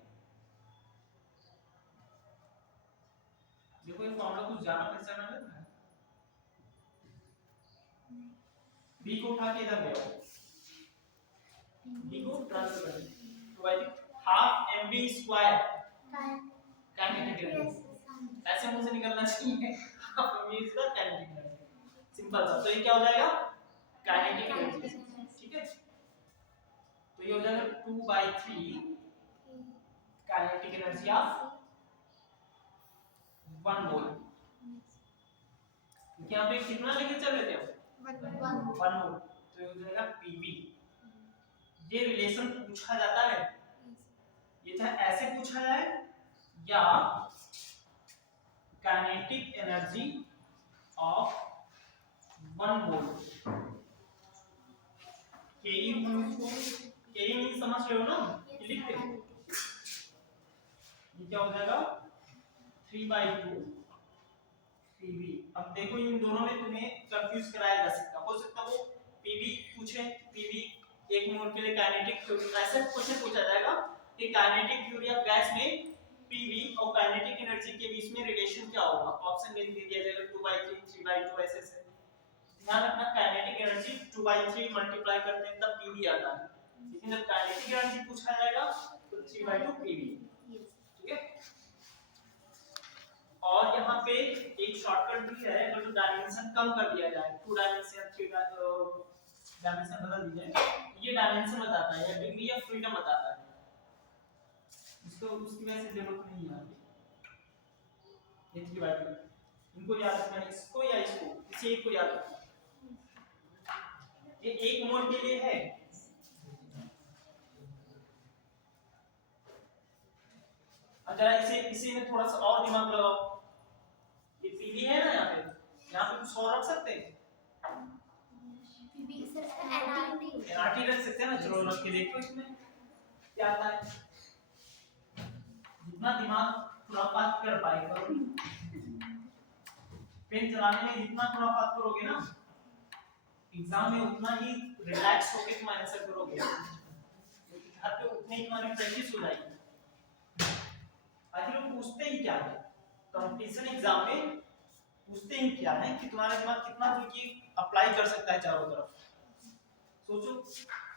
देखो ये फॉर्मूला कुछ ज्यादा पहचाना लग रहा है। b को उठा के इधर ले आओ, b को ट्रांसफर कर दो। Half mv square kinetic energy, ऐसे मुंह से निकलना चाहिए। हाफ mv इसका काइनेटिक एनर्जी, सिंपल सा। तो ये क्या हो जाएगा काइनेटिक एनर्जी, ठीक है। तो ये हो जाएगा 2/3 काइनेटिक एनर्जी ऑफ 1 मोल। यहाँ पे कितना लेके चल रहे थे हम 1 मोल, तो ये हो जाएगा pv। ये रिलेशन पूछा जाता है, ये चाहे ऐसे पूछा जाए या kinetic energy of 1 mole. ke mean समझ रहे हो ना, ये लिखते हैं। ये क्या हो जाएगा 3/2 pv। अब देखो इन दोनों में तुम्हें कंफ्यूज कराया जा सकता है। हो सकता वो pv पूछे, pv 1 मोल के लिए काइनेटिक थ्योरी, ऐसे क्वेश्चन पूछा जाएगा कि काइनेटिक थ्योरी ऑफ गैस में pv और काइनेटिक एनर्जी के बीच में रिलेशन क्या होगा। ऑप्शन में दे दिया जाएगा 2/3 3/2 ऐसे ऐसे। ध्यान रखना काइनेटिक एनर्जी 2/3 मल्टीप्लाई करते हैं तब pv आता है, लेकिन जब काइनेटिक एनर्जी पूछा जाएगा तो 3/2 pv, ठीक है। और यहाँ पे एक शॉर्टकट भी है, अगर तो डायमेंशन कम कर दिया जाए, 2 डायमेंशन 3 डायमेंशन बदल दी जाए, ये डायमेंशन बताता है या डिग्री ऑफ फ्रीडम बताता है। इसको उसकी वजह से जरूरत नहीं है ये 3/2। इनको याद रखना है, इसको या इसको, इसे एक को याद रखना। ये 1 मोल के लिए है। अगर इसे में थोड़ा सा और दिमाग लगाओ, ये पीवी है ना, यहाँ पे कुछ और रख सकते हैं, एनआरटी रख सकते हैं ना। चलो रख के देखो इसमें क्या आता है। जितना दिमाग खुरापात कर पाए करो, पेन चलाने में जितना खुरापात करोगे ना, एग्जाम में उतना ही रिलैक्स होके तुम आंसर करोगे, घर पे उतने ही तुम्हारी प्रैक्टिस हो जाएगी। आखिर लोग पूछते ही क्या है कंपटीशन एग्जाम में, पूछते ही क्या है कि तुम्हारा दिमाग कितना जो कि अप्लाई कर सकता है चारों तरफ। सोचो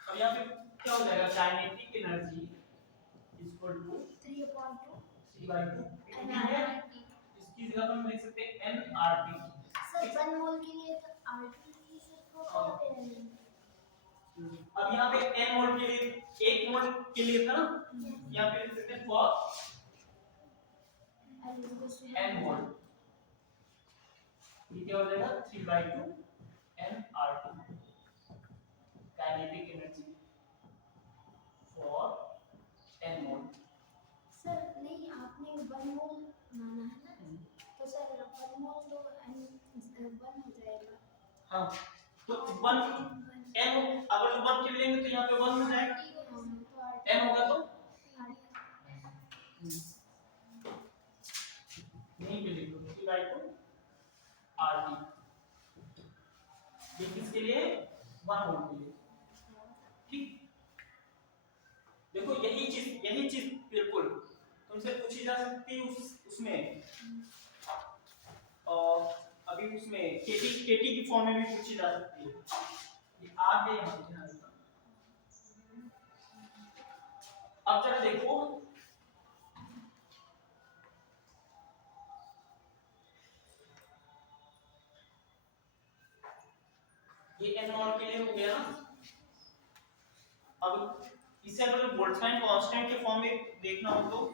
अब यहाँ पे क्या हो जाएगा काइनेटिक एनर्जी इक्वल टू 3/2 इसकी जगह पर हम लिख सकते हैं nRT। सर 1 मोल के लिए तो RT अब यहाँ पे n मोल के लिए 1 मोल के लिए था ना, यहाँ पे लिख सकते हैं फॉर n मोल। ये क्या हो जाएगा 3/2 nRT kinetic energy for n mole. Sir नहीं, आपने 1 मोल माना है ना, तो सर 1 मोल तो n 1 हो जाएगा। हाँ तो 1 n अगर 1 के लिए लेंगे तो यहाँ पे 1 हो जाएगा, n होगा तो नहीं के लिए 3/2 RT। ये किसके लिए 1 मोल के लिए, ठीक। देखो यही चीज बिल्कुल तुमसे पूछी जा सकती है उसमें, और अभी उसमें केटी की फॉर्म में भी पूछी जा सकती है। ये आ गए यहाँ पे ध्यान रखना। अब जरा देखो ये n मोल के लिए हो गया ना। अब इसे अगर बोल्ट्जमैन कांस्टेंट के फॉर्म में देखना हो तो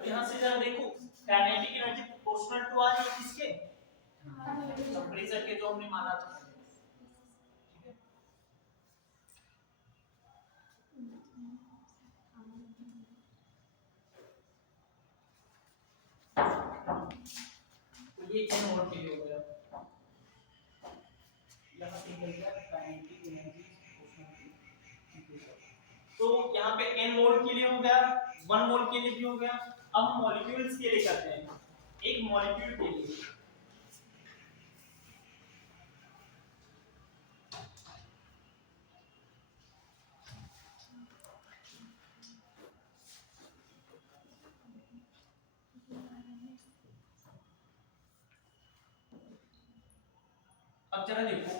यहाँ से जरा देखो काइनेटिक एनर्जी प्रोपोर्शनल टू आ रही है किसके, टेम्परेचर के जो हमने माना था, ठीक है। तो ये n मोल के लिए हो गया, यहाँ से निकल गया काइनेटिक एनर्जी पोटेंशियल। तो यहाँ पे n मोल के लिए हो गया, 1 मोल के लिए भी हो गया। अब हम मॉलिक्यूल्स के लिए करते हैं, एक मॉलिक्यूल के लिए। अब जरा देखो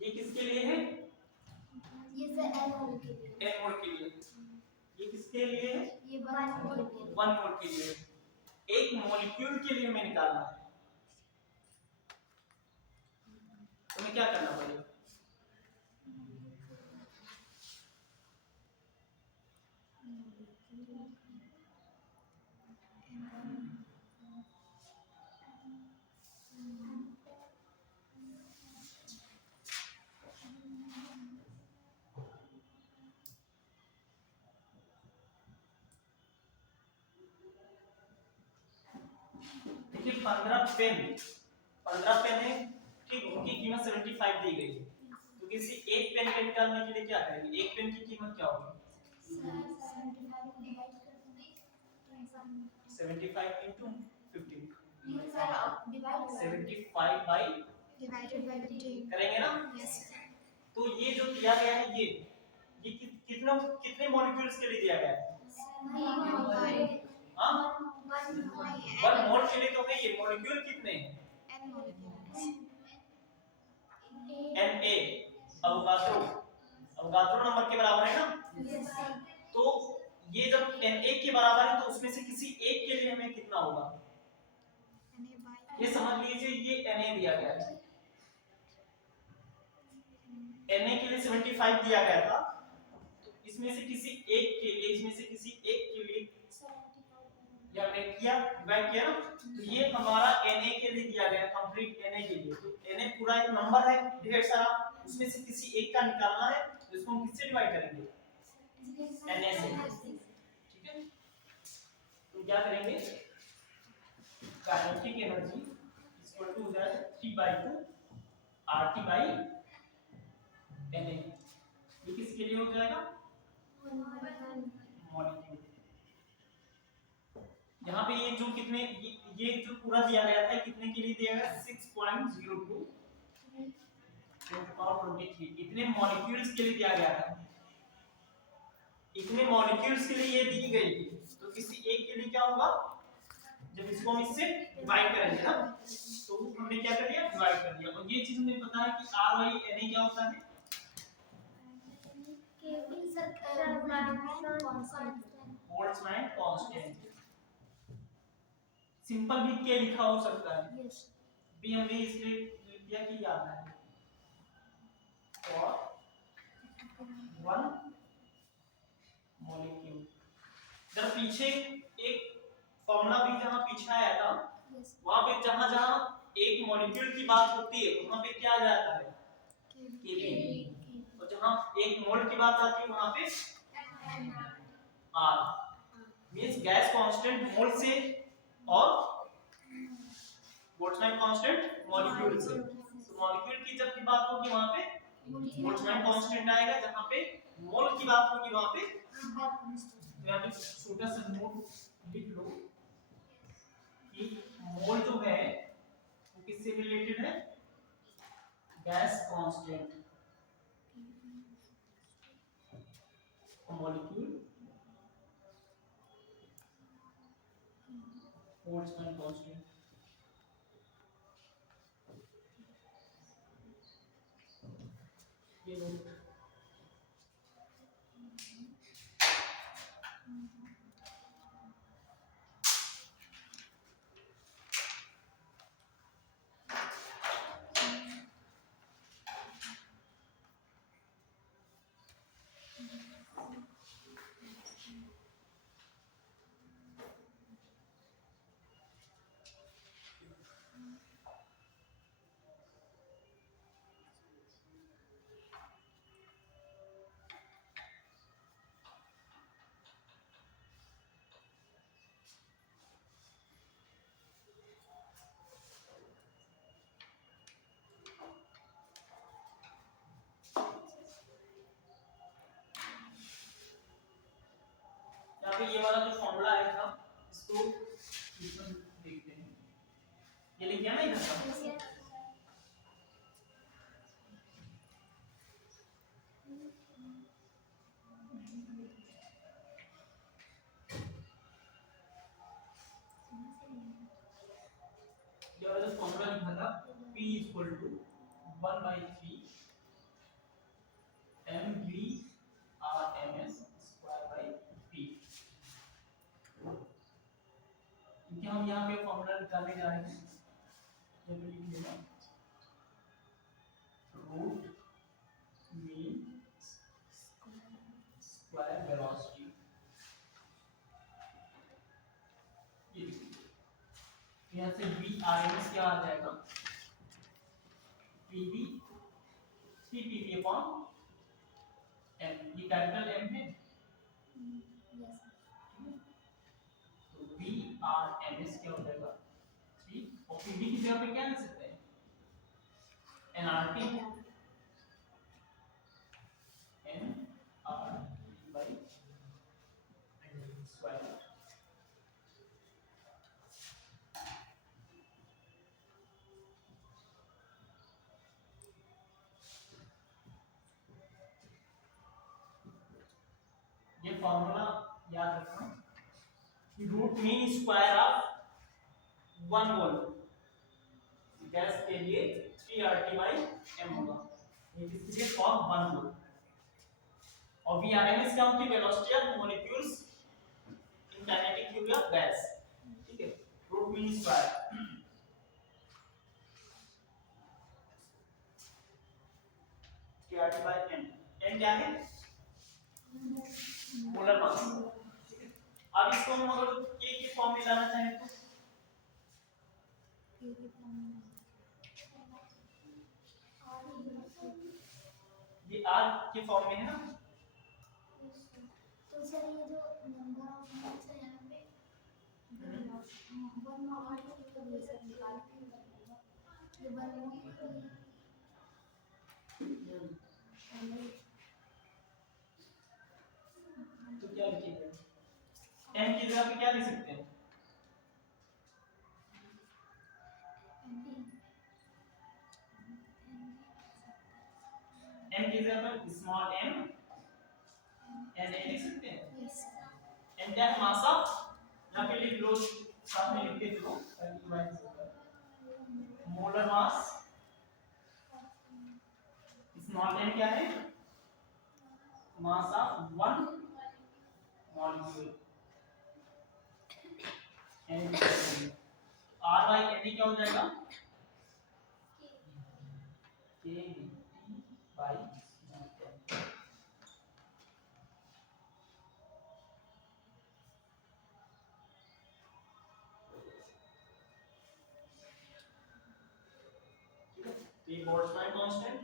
ये किसके लिए है, ये सर एन मोल के लिए, n मोल के लिए। ये किसके लिए है, ये 1 मोल के लिए। 1 मोल के लिए। एक मॉलिक्यूल के लिए हमें निकालना है, तो हमें क्या करना पड़ेगा, देखिए 15 पेन है, ठीक, उनकी कीमत 75 दी गई है। तो किसी एक पेन के निकालने के लिए क्या करेंगे, एक पेन की कीमत क्या होगी, 75 into 15, 75 by डिवाइडेड बाय 15। करेंगे ना। यस तो ये जो दिया गया है ये कितने मॉलिक्यूल्स के लिए दिया गया है, हाँ 1 मोल के लिए तो है। ये मॉलिक्यूल कितने हैं, N molecules Na, Avogadro number के बराबर है ना। तो ये जब Na के बराबर है तो उसमें से किसी एक के लिए हमें कितना होगा, Na बाय ये समझ लीजिए ये Na दिया गया है, Na के लिए 75 दिया गया था, तो इसमें से किसी एक के लिए या हमने किया डिवाइड किया ना, तो ये हमारा Na के लिए दिया गया, कंप्लीट Na के लिए। तो Na पूरा एक नंबर है ढेर सारा, उसमें से किसी एक का निकालना है, तो इसको हम किससे डिवाइड करेंगे, Na से, ठीक है। तो क्या करेंगे, काइनेटिक एनर्जी इक्वल टू हो जाएगा 3/2 RT by Na। ये किसके लिए हो जाएगा, मॉलिक्यूल। यहाँ पे ये जो कितने ये जो पूरा दिया गया था कितने के लिए दिया गया, 6.02 23 इतने मॉलिक्यूल्स के लिए दिया गया था। इतने मॉलिक्यूल्स के लिए ये दी गई थी, तो किसी एक के लिए क्या होगा, जब इसको हम इससे डिवाइड करेंगे ना, तो हमने क्या कर दिया, डिवाइड कर दिया। और ये चीज हमें पता है कि RY Na क्या होता है, बोल्ट्जमैन कांस्टेंट। सिंपल भी के लिखा हो सकता है, भी हमने इसलिए लिख दिया कि याद है, और 1 मॉलिक्यूल। जरा पीछे एक फॉर्मूला भी जहां पीछे आया था, वहां पे जहां जहां एक मॉलिक्यूल की बात होती है वहां पे क्या आ जाता है, केवी, और जहां एक मोल की बात आती है वहां पे आर, मींस गैस कांस्टेंट मोल से और बोल्ट्जमैन कांस्टेंट मॉलिक्यूल से। तो मॉलिक्यूल की जब की बात होगी वहां पे बोल्ट्जमैन कांस्टेंट आएगा, जहां पे मोल की बात होगी वहां पे। तो यहाँ पे छोटा सा नोट लिख लो कि मोल जो है वो किससे रिलेटेड है, gas constant, molecule Boltzmann constant. ये लो यहाँ पे ये वाला जो फॉर्मूला आया था इसको इसमें देखते हैं, ये लिख दिया ना इधर का। ये वाला जो फॉर्मूला लिखा था P equal to 1/3 mvrms square by p। क्योंकि हम यहाँ पे फॉर्मूला निकालने जा रहे हैं, ये तो लिख लेना रूट मीन स्क्वायर वेलोसिटी, ये यहाँ से vrms क्या आ जाएगा, pv 3pv अपॉन m, ये कैपिटल M है तो vrms क्या हो जाएगा 3, और pv की जगह पे क्या लिख सकते हैं nRT by स्क्वायर। ये फॉर्मूला याद रखना कि root mean square of 1 volt gas के लिए 3RT by m होगा, ये किसके लिए फॉर 1 वोल्ट। और Vrms क्या होती है, velocity of molecules in kinetic theory of gas, ठीक है। Root mean square RT by m, m क्या है मोलर मास। अब इसको हम अगर k के फॉर्म में लाना चाहें तो ये r के फॉर्म में है ना, तो सर ये जो नंबर ऑफ मोल्स है यहाँ पे 1 मोल के लिए सर निकाल के ये 1 मोल के लिए तो क्या लिखेंगे, m की जगह पे क्या लिख सकते हैं, m की जगह पर स्मॉल m n लिख सकते हैं। यस m क्या है, मास ऑफ, यहाँ पे लिख लो साथ में लिखते चलो ताकि डिवाइड हो, मोलर मास स्मॉल m क्या है, mass of 1 molecule n r by n क्या हो जाएगा k by ये बोल्ट्जमैन कांस्टेंट।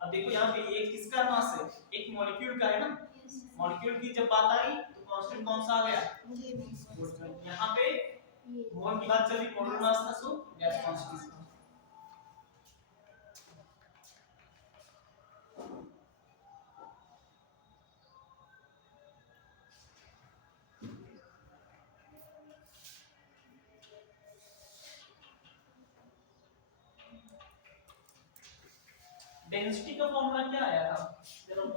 अब देखो यहाँ पे ये किसका मास है, एक मॉलिक्यूल का है ना, मॉलिक्यूल की जब बात आई तो कांस्टेंट कौन सा आ गया बोल्ट्जमैन। यहाँ पे मोल की बात चली, मोलर मास था, सो गैस कांस्टेंट। डेंसिटी का फॉर्मूला क्या आया था जरा तो,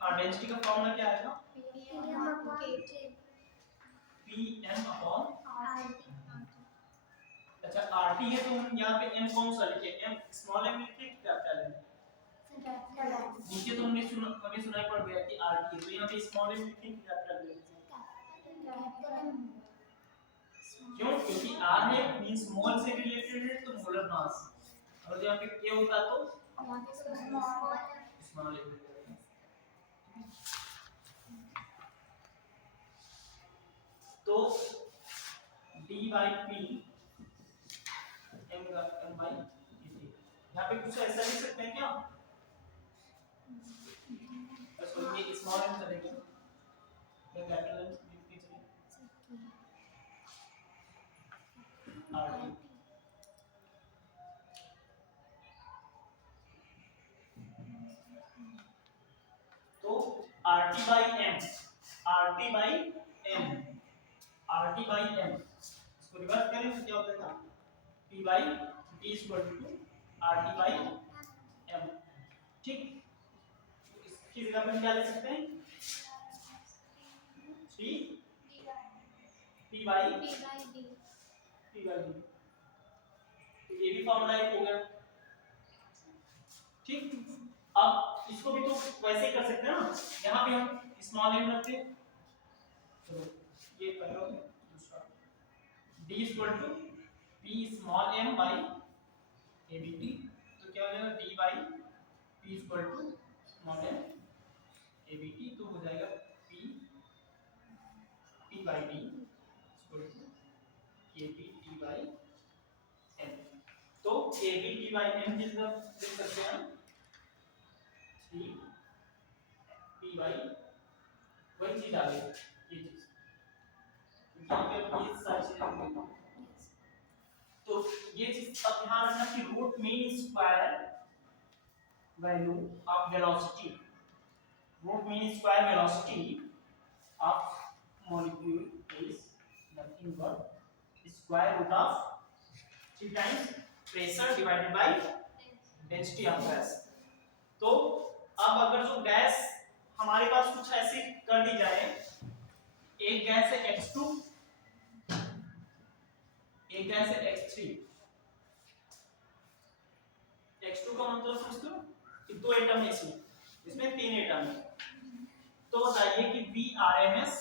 हाँ डेंसिटी का फॉर्मूला क्या आया था pm अपॉन, अच्छा RT है तो हम यहाँ पे m कौन सा लिखे, m स्मॉल m लिखे कैपिटल m, नीचे तो हमने सुना, हमें सुनाई पड़ गया कि RT है तो यहाँ पे स्मॉल m लिखे कैपिटल m, क्यों, क्योंकि r है मींस मोल से रिलेटेड है तो मोलर मास, और यहाँ पे k होता तो स्मॉल m। तो d by p m का m by dt, यहाँ पे कुछ ऐसा लिख सकते हैं क्या, सो ये स्मॉल m चलेगा, ये कैपिटल m लिखते चलिए। एम, इसको रिवर्स करें तो क्या हो जाएगा p by t equal to R T by M. ठीक, तो इसकी जगह पर क्या ले सकते हैं 3 p बाई डी, तो ये भी फॉर्मूला एक हो गया। ठीक, अब इसको भी तो वैसे ही कर सकते हैं ना, यहाँ पे हम स्मॉल m रखते हैं, चलो ये पहला हो गया। दूसरा d equal to p small m by a b t, तो क्या हो जाएगा d by p equal to small m a b t, तो हो जाएगा p by d equal to a b t by m। तो a b t by m की जगह लिख सकते हैं 3 p बाई, वही चीज आ गई ये चीज, यहाँ पे ये सारी चीजें, तो ये चीज अब ध्यान रखना कि root mean square value of velocity, root mean square velocity of molecule is nothing but square root of 3 times pressure divided by density of gas. तो अब अगर जो गैस हमारे पास कुछ ऐसी कर दी जाए, एक गैस है X2, एक गैस है X3, X2 का मतलब समझते हो कि 2 एटम है इसमें, इसमें 3 एटम है, तो बताइए कि Vrms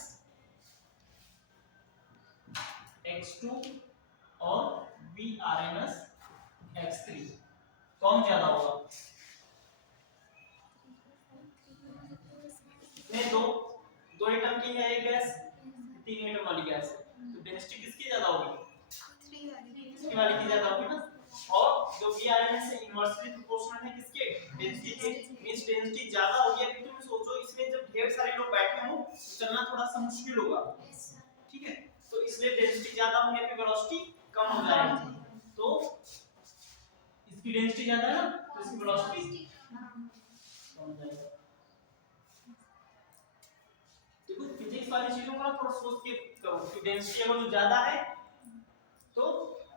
X2 और Vrms X3 कौन ज्यादा होगा? इसमें दो एटम की है ये गैस, 3 एटम वाली गैस है, तो डेंसिटी किसकी ज्यादा होगी? 3 वाली इसकी वाली की ज्यादा होगी ना, और जो Vrms है इनवर्सली प्रोपोर्शनल है किसके? डेंसिटी के, मींस डेंसिटी ज्यादा होगी। अभी तुम सोचो इसमें जब ढेर सारे लोग बैठे हों तो चलना थोड़ा सा मुश्किल होगा, ठीक है, तो इसलिए डेंसिटी ज्यादा होने पे वेलोसिटी कम हो जाएगी, तो इसकी डेंसिटी ज्यादा है ना, तो इसकी वेलोसिटी कम हो जाएगी। देखो फिजिक्स वाली चीजों को थोड़ा सोच के करो कि डेंसिटी अगर जो ज्यादा है तो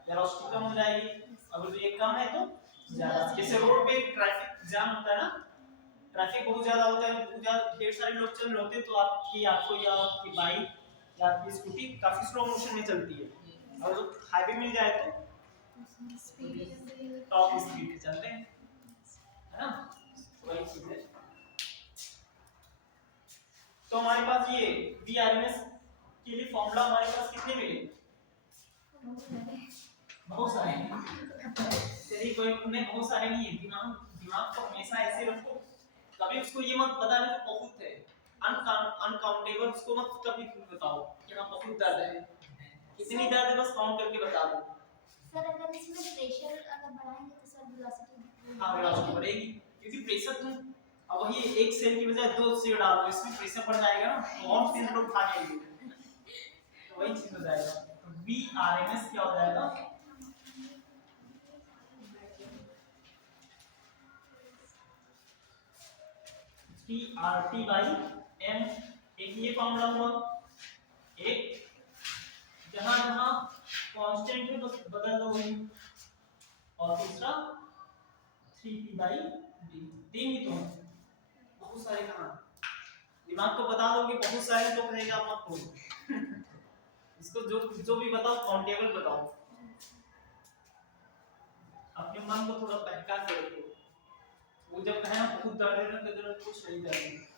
वेलोसिटी कम हो जाएगी, अगर जो ये कम है तो ज्यादा। जैसे रोड पे ट्रैफिक जाम होता है ना, ट्रैफिक बहुत ज्यादा होता है, बहुत ज्यादा ढेर सारे लोग चल रहे होते हैं, तो आपको या आपकी बाइक या आपकी स्कूटी काफी स्लो मोशन में चलती है, और जो हाईवे मिल जाए तो टॉप स्पीड पे चलते हैं, है ना, वही चीज है। तो हमारे पास ये Vrms के लिए फॉर्मूला हमारे पास कितने मिले? बहुत सारे हैं, चलिए कोई नहीं, बहुत सारे नहीं है, दिमाग को हमेशा ऐसे रखो, कभी उसको ये मत बताना कि बहुत है, अनकाउंटेबल उसको मत कभी बताओ कि हाँ बहुत दर्द है, कितनी दर्द है बस काउंट करके बता दो। सर अगर इसमें प्रेशर अगर बढ़ाएंगे तो सर वेलोसिटी, हाँ वेलोसिटी बढ़ेगी, क्योंकि प्रेशर तुम अब वही एक सेल की बजाय 2 सेल डाल दो, इसमें प्रेशर बढ़ जाएगा ना, तो और 3 लोग खा जाएंगे, तो वही चीज हो जाएगा। तो Vrms क्या हो जाएगा? RT बाई m, एक ये फॉर्मूला हुआ, एक जहां जहां कांस्टेंट है बस बदल दो वही, और दूसरा 3p बाई d, 3 ही तो है, बहुत सारे कहां, दिमाग को बता दो कि बहुत सारे तो कहेगा मत बोलो इसको जो भी बताओ काउंटेबल बताओ, अपने मन को थोड़ा बहका के रखो, वो जब कहे ना बहुत दर्द है ना तो कुछ नहीं दर्द,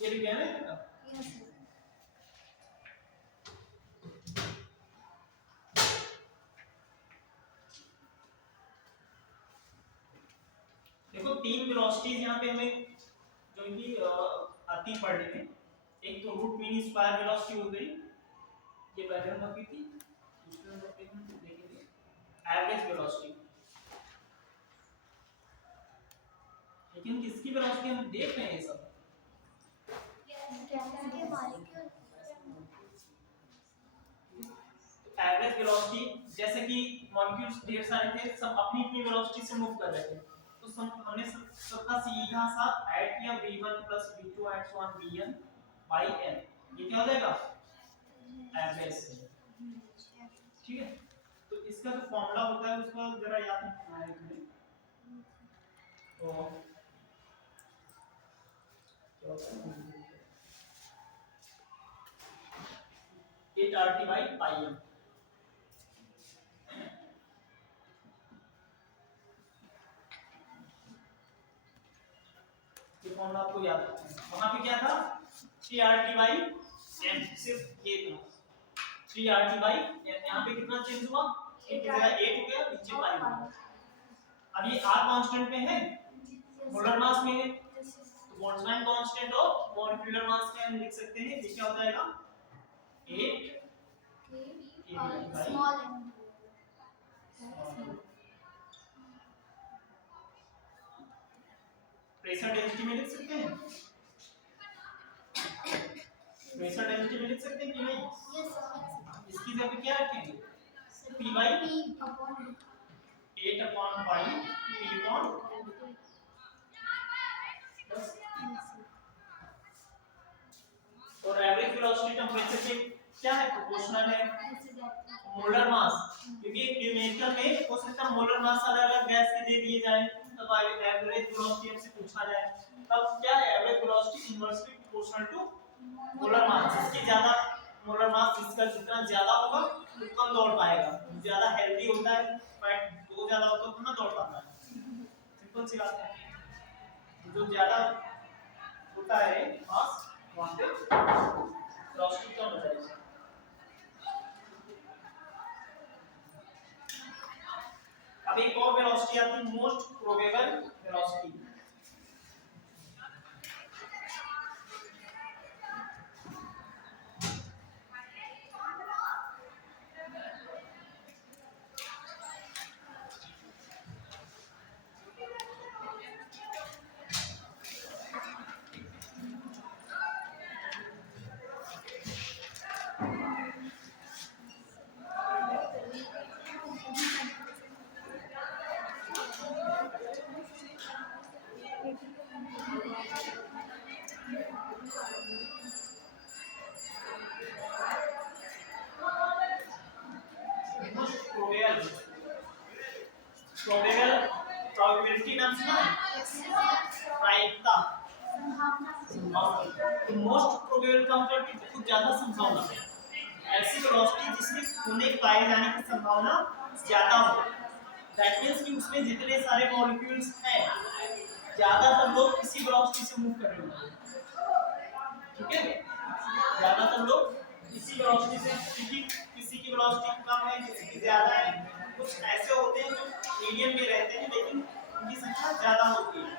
ये लिख गया ना। देखो 3 वेलोसिटीज यहाँ पे हमें जो कि आती पढ़ने में, एक तो रूट मीन स्क्वायर वेलोसिटी हो गई, ये पहले नंबर की थी, दूसरे नंबर पे हम देखेंगे एवरेज वेलोसिटी, लेकिन किसकी वेलोसिटी हम देख रहे हैं सब, एवरेज वेलोसिटी, जैसे कि मॉलिक्यूल्स ढेर सारे थे, सब अपनी अपनी वेलोसिटी से मूव कर रहे थे, तो हमने सबका सीधा सा ऐड किया v1 + v2 and so on vn by n, ये क्या हो जाएगा एवरेज, ठीक है। तो इसका जो फॉर्मूला होता है उसको जरा याद रखना है इसमें, तो क्या होता है 8RT/πm, ये फॉर्मूला आपको याद रखना है। वहां पे क्या था 3RT/n, सिर्फ ये था 3RT/n, यहाँ पे कितना चेंज हुआ, एक की जगह 8 हो गया, नीचे पाई हो गया। अब ये r कांस्टेंट पे है, मोलर मास में है, तो बोल्ट्जमैन कांस्टेंट और मॉलिक्यूलर मास में हम लिख सकते हैं, ये क्या हो जाएगा 8 और स्मॉल एन, प्रेशर डेंसिटी में लिख सकते हैं, प्रेशर डेंसिटी में लिख सकते हैं कि नहीं, इसकी जगह क्या रखेंगे p by 8/5 p/, और एवरेज वेलोसिटी टेंपरेचर के क्या है प्रोपोर्शनल है मोलर मास, क्योंकि न्यूमेरिकल में हो सकता है मोलर मास अलग-अलग गैस के दे दिए जाए, तब एवरेज वेलोसिटी हमसे पूछा जाए, तब क्या है average velocity inversely proportional to molar mass, इसकी ज्यादा मोलर मास इसका जितना ज्यादा होगा तो कम दौड़ पाएगा, ज्यादा हेल्दी होता है फैट तो ज्यादा होता है उतना दौड़ पाता है, सिंपल सी बात है, जो ज्यादा होता है मास वहां पे वेलोसिटी कम हो जाएगी। अब एक और वेलोसिटी आती है most probable velocity, probable probability नाम सुना है, प्रायिकता, तो मोस्ट प्रोबेबल का मतलब कि बहुत ज्यादा संभावना है, ऐसी वेलोसिटी जिसमें होने पाए जाने की संभावना ज्यादा हो, दैट मींस कि उसमें जितने सारे मॉलिक्यूल्स हैं ज्यादातर लोग इसी वेलोसिटी से मूव कर रहे होंगे, ठीक है, ज्यादातर लोग इसी वेलोसिटी से, क्योंकि किसी की वेलोसिटी कम है किसी की ज्यादा है, कुछ ऐसे होते हैं जो मीडियम में रहते हैं लेकिन उनकी संख्या ज्यादा होती है,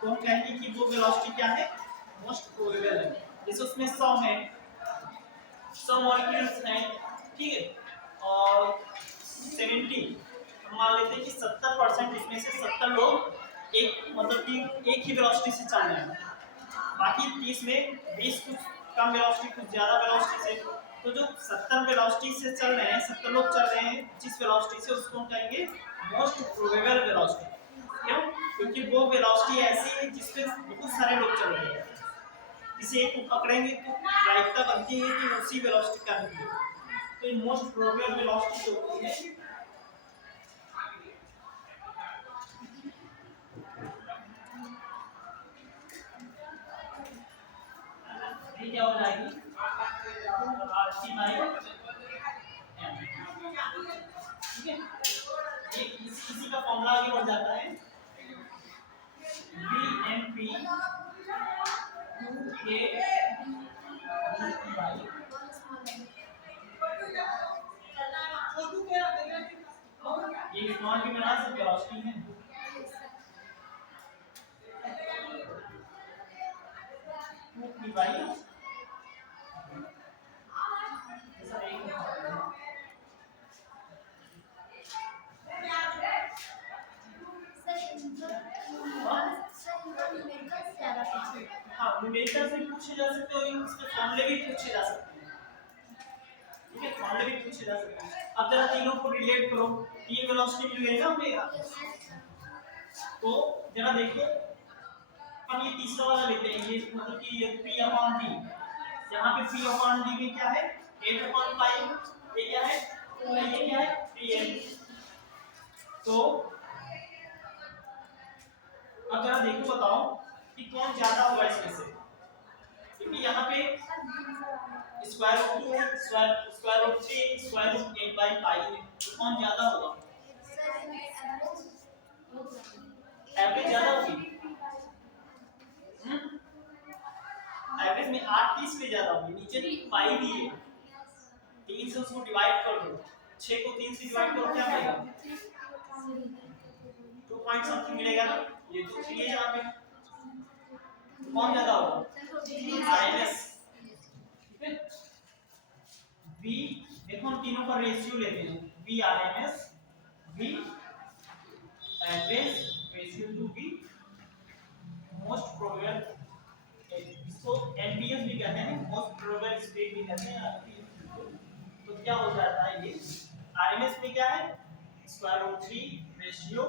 तो हम कहेंगे कि वो वेलोसिटी क्या है मोस्ट प्रोबेबल है, जैसे उसमें 100 मॉलिक्यूल्स हैं, ठीक है, और 70 हम मान लेते हैं कि 70% इसमें से 70 लोग एक मतलब कि एक ही वेलोसिटी से चल रहे हैं, बाकी 30 में 20 कुछ कम वेलोसिटी कुछ ज्यादा वेलोसिटी से, तो जो 70 वेलोसिटी से चल रहे हैं 70 लोग चल रहे हैं जिस वेलोसिटी से, उसको हम कहेंगे मोस्ट प्रोबेबल वेलोसिटी, क्यों, क्योंकि वो वेलोसिटी ऐसी है जिस पे बहुत सारे लोग चल रहे हैं, किसी एक को पकड़ेंगे तो प्रायिकता बनती है कि उसी वेलोसिटी का निकले, तो मोस्ट प्रोबेबल वेलोसिटी जो होती है ये क्या हो जाएगी RT/m, ठीक है, ये इसी का फॉर्मूला आगे बढ़ जाता है VMP 2K ये स्मॉल की बना से वेलोसिटी है, हाँ न्यूमेरिकल से पूछे जा सकते हैं और इसके फॉर्मूले भी पूछे जा सकते हैं, ठीक है, फॉर्मूले भी पूछे जा सकते हैं। अब जरा तीनों को रिलेट करो, तीन वेलोसिटी मिल गई ना हमें, तो जरा देखो हम ये तीसरा वाला लेते हैं, ये मतलब कि ये p अपॉन d, यहाँ पे p अपॉन d में क्या है 8 अपॉन पाई, ये क्या है 2 है, ये क्या है 3n। तो अब जरा देखो बताओ कि कौन ज्यादा होगा इसमें से, क्योंकि यहाँ पे स्क्वायर रूट 2 है, square root 3, square root 8 by pi है, तो कौन ज्यादा होगा? एवरेज ज्यादा होगी। एवरेज में 8 की इसलिए ज्यादा होगी, नीचे पाई भी है, 3 से उसको डिवाइड कर दो, 6 को 3 से डिवाइड करो क्या मिलेगा 2 पॉइंट समथिंग मिलेगा ना, ये तो 3 है यहाँ पे, कौन ज्यादा होगा आरएमएस। ठीक है, v देखो हम तीनों का रेशियो लेते हैं, v RMS v average ratio two v most probable, इसको एनबीएस भी कहते हैं, मोस्ट प्रोबेबल स्पीड भी कहते हैं। तो क्या हो जाता है ये आरएमएस में क्या है square root 3 ratio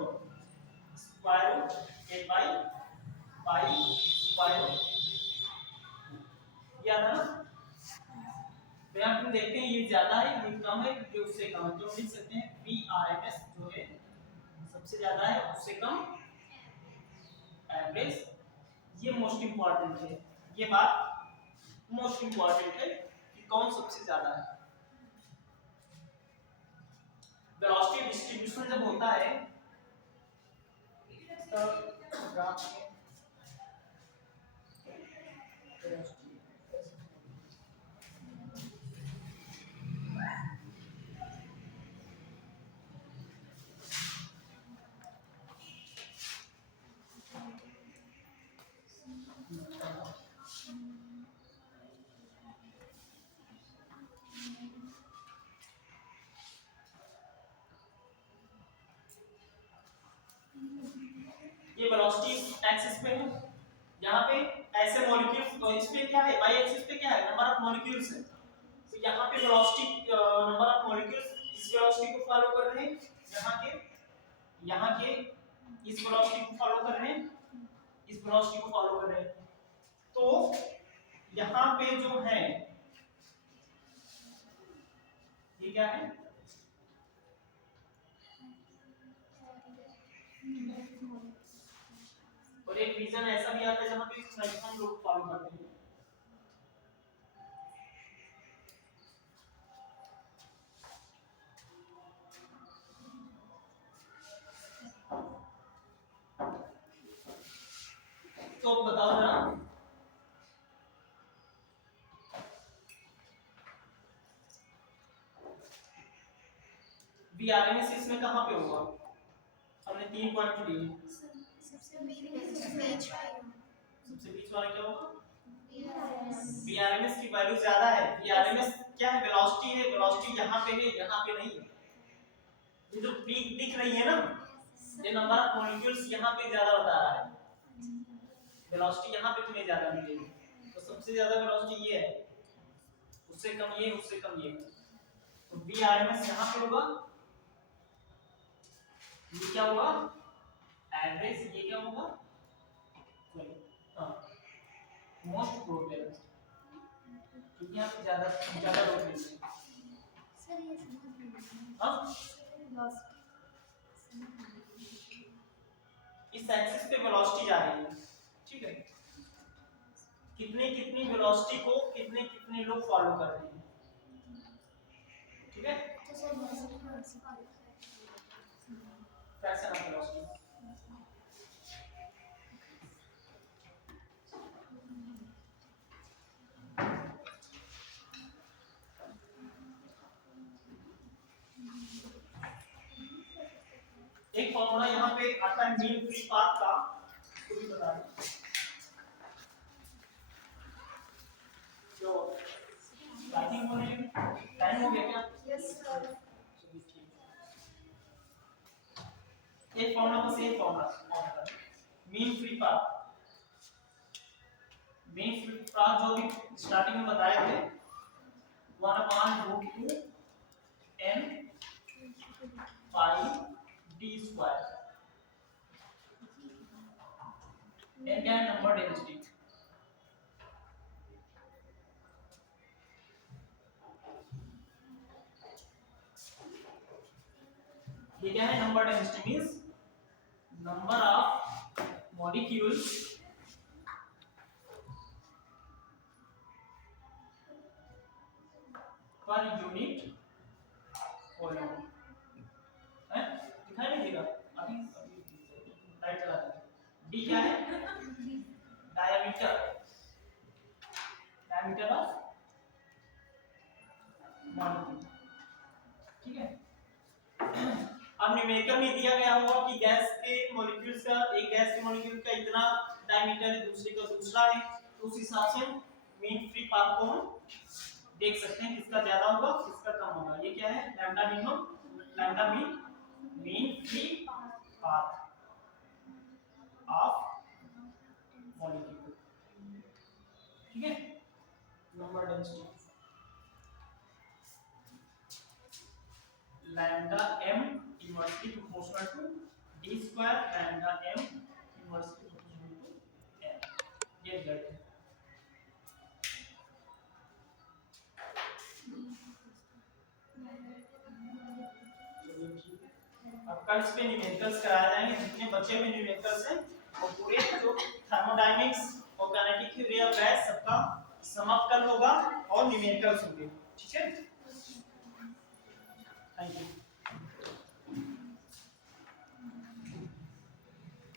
square root 8 by pi square root, क्या था ना, तो यहाँ हम देखते हैं ये ज्यादा है ये कम है, ये उससे कम है, तो लिख सकते हैं पी आरएमएस जो है सबसे ज्यादा है उससे कम एवरेज। ये मोस्ट इंपॉर्टेंट है, ये बात मोस्ट इंपॉर्टेंट है कि कौन सबसे ज्यादा है। वेलोसिटी डिस्ट्रीब्यूशन जब होता है तब ग्राफ में ये वेलोसिटी एक्सिस पे है, यहाँ पे ऐसे मॉलिक्यूल्स, तो इस पे क्या है वाई एक्सिस पे क्या है नंबर ऑफ मॉलिक्यूल्स है, तो यहाँ पे वेलोसिटी नंबर ऑफ मॉलिक्यूल्स इस वेलोसिटी को फॉलो कर रहे हैं, यहाँ के इस वेलोसिटी को फॉलो कर रहे हैं, इस वेलोसिटी को फॉलो कर रहे हैं, तो यहाँ पे जो है ये क्या है और एक रीजन ऐसा भी आता है जहाँ पे मैक्सिमम लोग फॉलो करते हैं। तो बताओ जरा बीआरएमएस इसमें कहाँ पे होगा, हमने 3 पॉइंट लिए, सबसे बीच वाला क्या होगा बीआरएमएस की वैल्यू ज्यादा है, बीआरएमएस क्या है वेलोसिटी है, वेलोसिटी यहाँ पे है यहाँ पे नहीं है, ये जो पीक दिख रही है ना ये नंबर ऑफ मॉलिक्यूल्स यहाँ पे ज्यादा बता रहा है, वेलोसिटी यहाँ पे तुम्हें ज्यादा मिलेगी, तो सबसे ज्यादा वेलोसिटी ये है, उससे कम ये, उससे कम ये, तो बीआरएमएस यहाँ पे होगा, ये क्या होगा एवरेज, ये क्या होगा मोस्ट प्रोबेबल, क्योंकि यहाँ पे ज्यादा लोग मिलते हैं। सर ये समझ नहीं हाँ इस एक्सिस पे वेलोसिटी जा रही है, ठीक है, कितने कितनी वेलोसिटी को कितने कितने लोग फॉलो कर रहे हैं, ठीक है, तो सर फ्रैक्शन ऑफ वेलोसिटी। एक फॉर्मूला यहाँ पे आता है मीन फ्री पाथ का, तो भी बता दें जो स्टार्टिंग होने टाइम हो गया क्या? Yes sir. एक फॉर्मूला बस एक formula mean free path, mean free path जो भी स्टार्टिंग में बताए थे 1/√2 n pi d square. n क्या है? Number density. ये क्या है? Number density means number of molecules per unit volume है। दिखाई नहीं देगा अभी लाइट चला देंगे। डी क्या है? Diameter, diameter of molecule. ठीक है। अब न्यूमेरिकल में दिया गया होगा कि गैस के मॉलिक्यूल्स का, एक गैस के मॉलिक्यूल का इतना डायमीटर है, दूसरे का दूसरा है, तो उस हिसाब से मीन फ्री पाथ को हम देख सकते हैं किसका ज्यादा होगा किसका कम होगा। ये क्या है? Lambda minimum, lambda mean free path of molecule. ठीक है। Number density lambda m inversely proportional to d square, lambda m inversely proportional to n। ये रिजल्ट है। अब कल इस पे न्यूमेरिकल्स कराए जाएंगे, जितने बचे हुए न्यूमेरिकल्स हैं वो पूरे जो थर्मोडायनेमिक्स और काइनेटिक थ्योरी ऑफ गैस सबका समाप्त कल होगा और न्यूमेरिकल्स होंगे। ठीक है। Thank you.